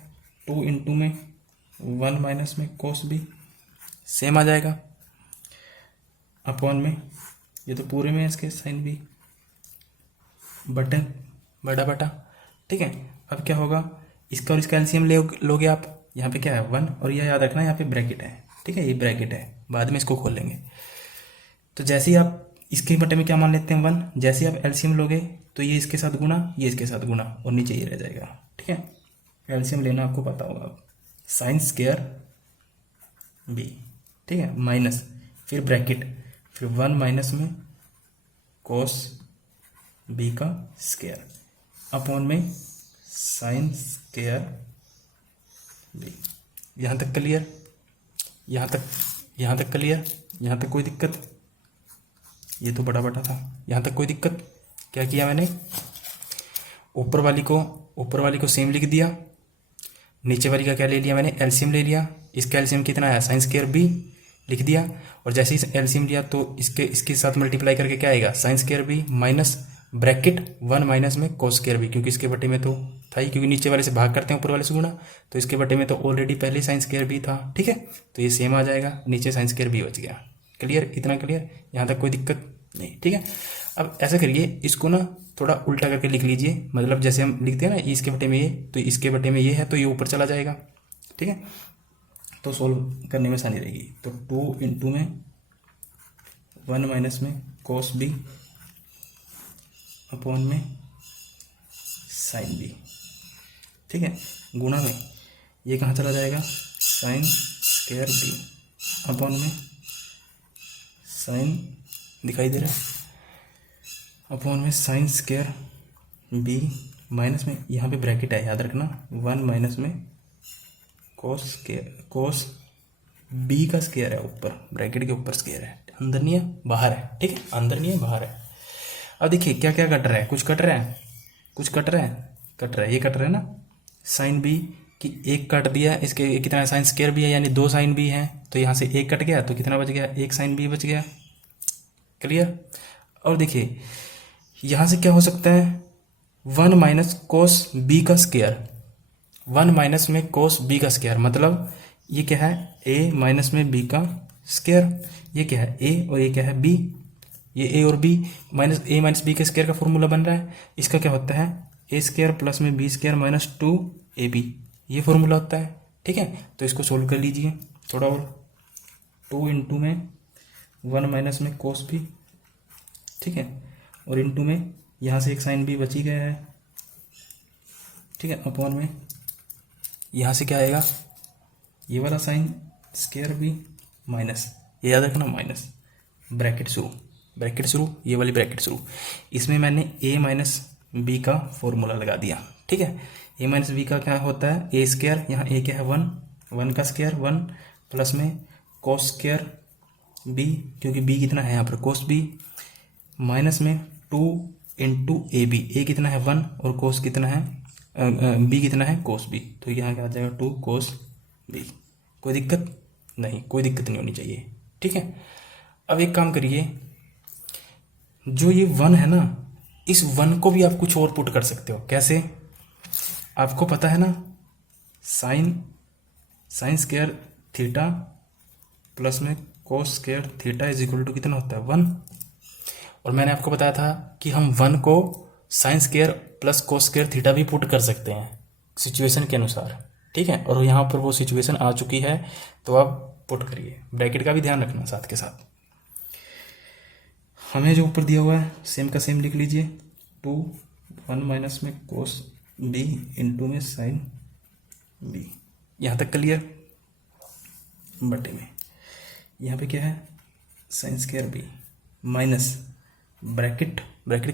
2 इंटू में 1 माइनस में कोस बी सेम आ जाएगा, अपॉन में ये तो पूरे में है इसके साइन बी, बटन बड़ा बटा, ठीक है। अब क्या होगा? इसका और इसका एलसीएम लोगे आप। यहाँ पे क्या है? 1, और यह याद रखना यहाँ पे ब्रैकेट है, ठीक है। ये ब्रैकेट है, बाद में इसको खोल लेंगे। तो जैसे ही आप इसके बटे में क्या मान लेते हैं? 1। जैसे ही आप एलसीएम लोगे तो ये इसके साथ गुना, ये इसके साथ गुना, और नीचे ये रह जाएगा, ठीक है। एलसीएम लेना आपको पता होगा। साइन स्क्वायर बी, ठीक है, माइनस फिर ब्रैकेट, फिर 1 माइनस में कोस बी का स्क्वायर अपॉन में साइन स्क्वायर बी। यहाँ तक क्लियर? यहाँ तक क्लियर? यहाँ तक कोई दिक्कत? ये तो बड़ा बटा था, यहाँ तक कोई दिक्कत? क्या किया मैंने? ऊपर वाली को सेम लिख दिया, नीचे वाली का क्या ले लिया मैंने? एलसीएम ले लिया। इसका एलसीएम कितना है? साइन स्क्वायर बी लिख दिया। और जैसे ही एलसीएम लिया तो इसके साथ मल्टीप्लाई करके क्या आएगा? Sine square B minus bracket 1 minus में कोस स्क्वायर बी, क्योंकि इसके बटे में तो था ही, क्योंकि नीचे वाले से भाग करते हैं ऊपर वाले से गुणा, तो इसके बटे में तो ऑलरेडी पहले साइन स्क्वायर बी था, ठीक है। तो ये सेम आ जाएगा, नीचे साइन स्क्वायर बी बच गया। क्लियर? इतना क्लियर? यहाँ तक कोई दिक्कत नहीं, ठीक है। अब ऐसा करिए, इसको ना थोड़ा उल्टा करके लिख लीजिए, मतलब जैसे हम लिखते हैं ना, इसके बटे में ये, तो इसके बटे में ये है तो ये ऊपर चला जाएगा, ठीक है। तो सोल्व करने में आसानी रहेगी। तो 2 इंटू में 1 माइनस में कोस बी अपॉन में साइन बी, ठीक है, गुणा में ये कहाँ चला जाएगा? साइन स्क्वायर बी अपॉन में साइन दिखाई दे रहा है, अपॉन में साइन स्क्वायर बी माइनस में यहाँ पे ब्रैकेट है, याद रखना, 1 माइनस में कोस बी का स्क्वायर है, ऊपर ब्रैकेट के ऊपर स्क्वायर है, अंदर नहीं है बाहर है, ठीक है, अंदर नहीं है बाहर है। अब देखिए क्या क्या कट रहा है, कुछ कट रहा है, कट रहा है, ये कट रहा है ना, साइन बी कि एक काट दिया, इसके कितना साइन स्क्वायर भी है यानी 2 साइन बी है, तो यहाँ से एक कट गया तो कितना बच गया, 1 साइन बी बच गया। क्लियर। और देखिए यहाँ से क्या हो सकता है, 1 माइनस कोस बी का स्क्वायर, 1 माइनस में कोस बी का स्क्वायर, मतलब ये क्या है, a माइनस में b का स्क्वायर, ये क्या है a और ये क्या है b, ये a और b minus a minus b के स्क्वायर का फॉर्मूला बन रहा है। इसका क्या होता है, a स्क्वायर प्लस में b स्क्वायर माइनस 2ab, ये फॉर्मूला होता है। ठीक है, तो इसको सोल्व कर लीजिए थोड़ा और, 2 इंटू में 1 माइनस में कोस बी, ठीक है, और इंटू में यहाँ से एक साइन बी बच ही गया है, ठीक है, अपॉन में यहाँ से क्या आएगा, ये वाला साइन स्क्वायर बी माइनस, ये याद रखना माइनस, ब्रैकेट शुरू, ये वाली ब्रैकेट शुरू, इसमें मैंने a माइनस बी का फॉर्मूला लगा दिया। ठीक है, a माइनस बी का क्या होता है, ए स्क्वायर, यहाँ a क्या है 1 का स्क्वायर 1 प्लस में कोस स्क्वायर b, क्योंकि b कितना है यहाँ पर कोस b, माइनस में 2 इंटू ए बी, ए कितना है 1 और कोस कितना है b कितना है कोस b, तो यहाँ क्या आ जाएगा 2 कोस b। कोई दिक्कत नहीं, कोई दिक्कत नहीं होनी चाहिए। ठीक है, अब एक काम करिए, जो ये 1 है ना, इस 1 को भी आप कुछ और पुट कर सकते हो। कैसे, आपको पता है ना, साइन स्क्वायर थीटा प्लस में cos square theta is equal to कितना होता है 1, और मैंने आपको बताया था कि हम 1 को sine square plus cos square theta भी पुट कर सकते हैं सिचुएशन के अनुसार। ठीक है, और यहाँ पर वो सिचुएशन आ चुकी है, तो आप पुट करिए, ब्रैकेट का भी ध्यान रखना साथ के साथ। हमें जो ऊपर दिया हुआ है सेम का सेम लिख लीजिए, 2 1 माइनस में कोस बी इंटू में साइन बी, यहाँ तक क्लियर, बटे में यहाँ पे क्या है sine square B minus bracket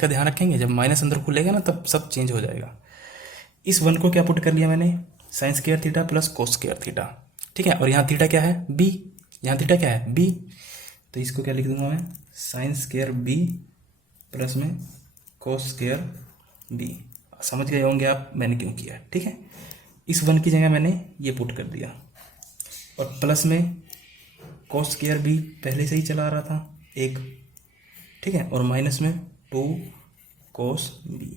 का ध्यान रखेंगे, जब माइनस अंदर खुलेगा ना तब सब चेंज हो जाएगा। इस 1 को क्या पुट कर लिया मैंने, साइन स्क्वायर थीटा प्लस कोस स्क्वायर थीटा। ठीक है, और यहाँ थीटा क्या है b, यहाँ थीटा क्या है b, तो इसको क्या लिख दूंगा मैं, साइन स्क्वायर b प्लस में कोस स्क्वायर b। समझ गए होंगे आप मैंने क्यों किया। ठीक है, इस 1 की जगह मैंने ये पुट कर दिया, और प्लस में कोस स्क्वायर b पहले से ही चला आ रहा था 1, ठीक है, और माइनस में 2 कोस b।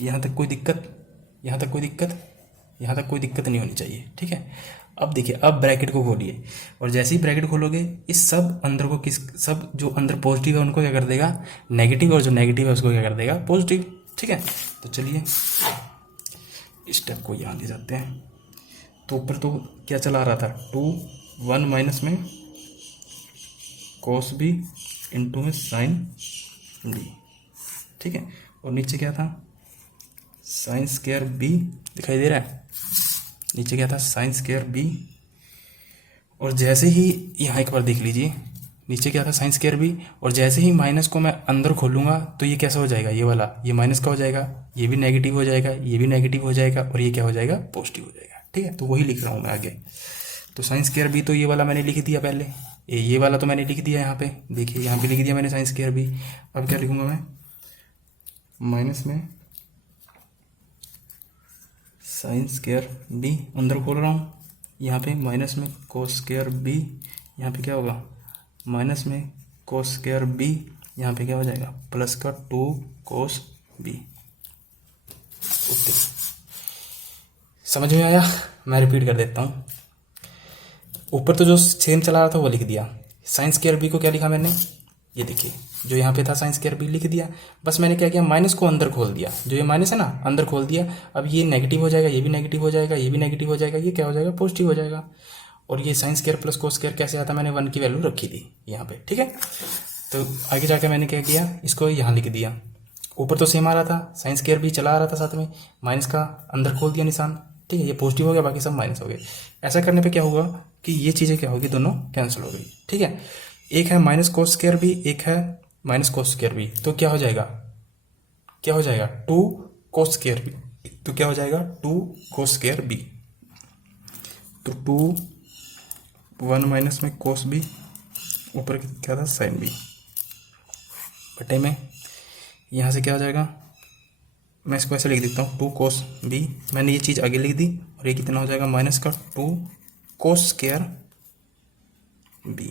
यहाँ तक कोई दिक्कत, यहाँ तक कोई दिक्कत नहीं होनी चाहिए। ठीक है, अब देखिए, अब ब्रैकेट को खोलिए, और जैसे ही ब्रैकेट खोलोगे इस सब अंदर को सब जो अंदर पॉजिटिव है उनको क्या कर देगा नेगेटिव, और जो नेगेटिव है उसको क्या कर देगा पॉजिटिव। ठीक है, तो चलिए स्टेप को यहाँ ले जाते हैं। तो ऊपर तो क्या चला रहा था 2 1 माइनस में कोस बी इंटू में साइन बी। ठीक है, और नीचे क्या था साइन स्क्वायर बी, दिखाई दे रहा है, नीचे क्या था साइन स्क्वायर बी, और जैसे ही यहाँ एक बार देख लीजिए नीचे क्या था साइन स्क्वायर बी, और जैसे ही माइनस को मैं अंदर खोलूंगा तो ये कैसा हो जाएगा, ये वाला ये माइनस का हो जाएगा, ये भी नेगेटिव हो जाएगा, ये भी नेगेटिव हो जाएगा, और ये क्या हो जाएगा पॉजिटिव हो जाएगा। ठीक है, तो वही लिख रहा हूँ मैं आगे। तो साइन स्क्वायर बी तो ये वाला मैंने लिख दिया पहले, ये वाला तो मैंने लिख दिया यहाँ पे, देखिए यहाँ पे लिख दिया मैंने साइन स्क्वायर बी। अब क्या लिखूंगा मैं, माइनस में साइन स्क्वायर बी अंदर खोल रहा हूँ, यहाँ पे माइनस में कोस स्क्वायर बी, यहाँ पे क्या होगा माइनस में कोस स्क्वायर बी, यहाँ पे क्या हो जाएगा प्लस का 2 कोस बी। समझ में आया, मैं रिपीट कर देता हूँ। ऊपर तो जो सेम चला रहा था वो लिख दिया, साइन स्क्वायर बी को क्या लिखा मैंने, ये देखिए जो यहाँ पे था साइन स्क्वायर बी लिख दिया, बस मैंने क्या किया माइनस को अंदर खोल दिया, जो ये माइनस है ना अंदर खोल दिया। अब ये नेगेटिव हो जाएगा, ये भी नेगेटिव हो जाएगा, ये भी नेगेटिव हो जाएगा, ये क्या हो जाएगा पॉजिटिव हो जाएगा। और ये sine square plus cos square कैसे आता, मैंने 1 की वैल्यू रखी थी यहाँ पे। ठीक है, तो आगे जाकर मैंने क्या किया, इसको यहाँ लिख दिया। ऊपर तो सेम आ रहा था, साइन स्क्वायर भी चला आ रहा था साथ में, माइनस का अंदर खोल दिया निशान। ठीक है, ये पॉजिटिव हो गया, बाकी सब माइनस हो गए। ऐसा करने पे क्या होगा कि ये चीज़ें क्या होगी, दोनों कैंसिल हो गई। ठीक है, एक है माइनस कोस स्क्वायर बी, एक है माइनस कोस स्क्वायर बी, तो क्या हो जाएगा 2 कोस स्क्वायर बी, तो क्या हो जाएगा 2 कोस स्क्वायर बी। तो 2 1 माइनस में कोस बी, ऊपर क्या था साइन बी, बटे में यहाँ से क्या हो जाएगा मैं इसको ऐसे लिख देता हूँ 2 cos b, मैंने ये चीज़ आगे लिख दी, और ये कितना हो जाएगा माइनस का 2 cos स्क्वायर b।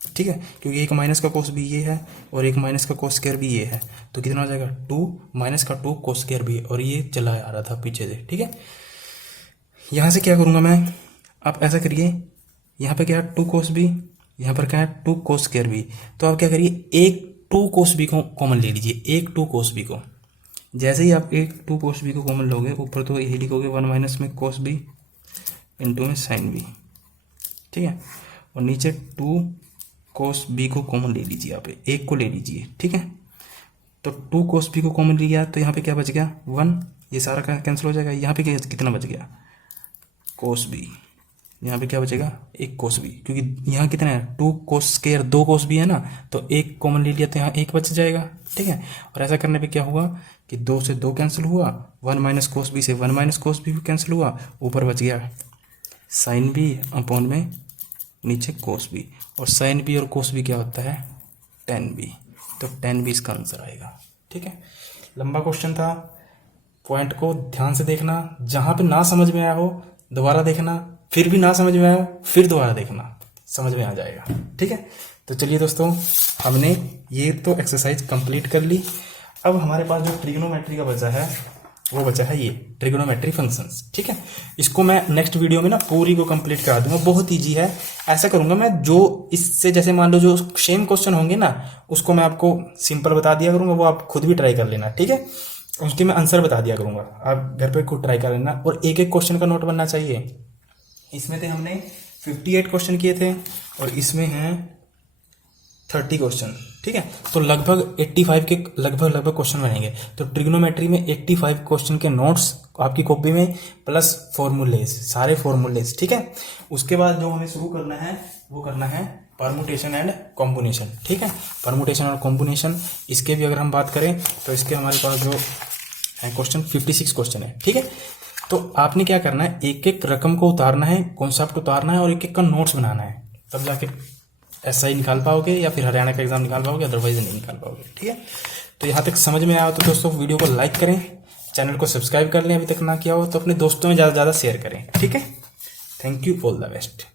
ठीक है, क्योंकि एक माइनस का cos b ये है और एक माइनस का cos स्क्वायर b ये है, तो कितना हो जाएगा 2 माइनस का 2 cos स्क्वायर b, और ये चला आ रहा था पीछे से। ठीक है, यहाँ से क्या करूँगा मैं, आप ऐसा करिए, यहाँ पे क्या है 2 cos b, यहाँ पर क्या है 2 cos स्क्वायर b, तो आप क्या करिए एक 2 cos b को कॉमन ले लीजिए, एक 2 cos b को। जैसे ही आप एक 2 cos b को कॉमन लोगे, ऊपर तो यही लिखोगे 1 माइनस में cos b इंटू में sin b। ठीक है, और नीचे 2 cos b को कॉमन ले लीजिए, आप एक को ले लीजिए। ठीक है, तो 2 cos b को कॉमन लिया तो यहाँ पे क्या बच गया 1, ये सारा कैंसिल हो जाएगा। यहाँ पे कितना बच गया cos b, यहाँ पे क्या बचेगा एक cos b, क्योंकि यहाँ कितना है 2 cos स्क्वायर 2 cos b है ना, तो एक कॉमन ले लिया तो यहाँ एक बच जाएगा। ठीक है, और ऐसा करने पे क्या हुआ कि 2 से 2 कैंसिल हुआ, 1 माइनस cos b से 1 माइनस cos b भी कैंसिल हुआ, ऊपर बच गया sin b अपॉन में नीचे cos b, और sin b और cos b क्या होता है tan b, तो tan b इसका आंसर आएगा। ठीक है, लंबा क्वेश्चन था, पॉइंट को ध्यान से देखना, जहाँ पे ना समझ में आया हो दोबारा देखना, फिर भी ना समझ में आया फिर दोबारा देखना, समझ में आ जाएगा। ठीक है, तो चलिए दोस्तों, हमने ये तो एक्सरसाइज कंप्लीट कर ली। अब हमारे पास जो ट्रिग्नोमेट्री का बचा है वो बचा है ये ट्रिग्नोमेट्री फंक्शंस। ठीक है, इसको मैं नेक्स्ट वीडियो में ना पूरी को कंप्लीट करा दूंगा, बहुत ईजी है। ऐसा करूंगा मैं, जो इससे जैसे मान लो जो सेम क्वेश्चन होंगे ना, उसको मैं आपको सिंपल बता दिया करूंगा, वो आप खुद भी ट्राई कर लेना। ठीक है, उसकी मैं आंसर बता दिया करूंगा, आप घर पे खुद ट्राई कर लेना, और एक एक क्वेश्चन का नोट बनना चाहिए। इसमें थे हमने 58 क्वेश्चन किए थे, और इसमें हैं 30 क्वेश्चन। ठीक है, तो लगभग 85 के लगभग क्वेश्चन बनेंगे। तो ट्रिग्नोमेट्री में 85 क्वेश्चन के नोट्स आपकी कॉपी में, प्लस फॉर्मूलेज, सारे फॉर्मूलेज। ठीक है, उसके बाद जो हमें शुरू करना है वो करना है परमुटेशन एंड कॉम्बिनेशन। ठीक है, परमुटेशन और कॉम्बिनेशन, इसके भी अगर हम बात करें तो इसके हमारे पास जो है क्वेश्चन 56 क्वेश्चन है। ठीक है, तो आपने क्या करना है, एक एक रकम को उतारना है, कॉन्सेप्ट उतारना है, और एक एक का नोट्स बनाना है, तब जाके SI निकाल पाओगे या फिर हरियाणा का एग्जाम निकाल पाओगे, अदरवाइज नहीं निकाल पाओगे। ठीक है, तो यहाँ तक समझ में आया तो दोस्तों वीडियो को लाइक करें, चैनल को सब्सक्राइब कर लें अभी तक ना किया हो तो, अपने दोस्तों में ज़्यादा से ज़्यादा शेयर करें। ठीक है, thank you, all the best.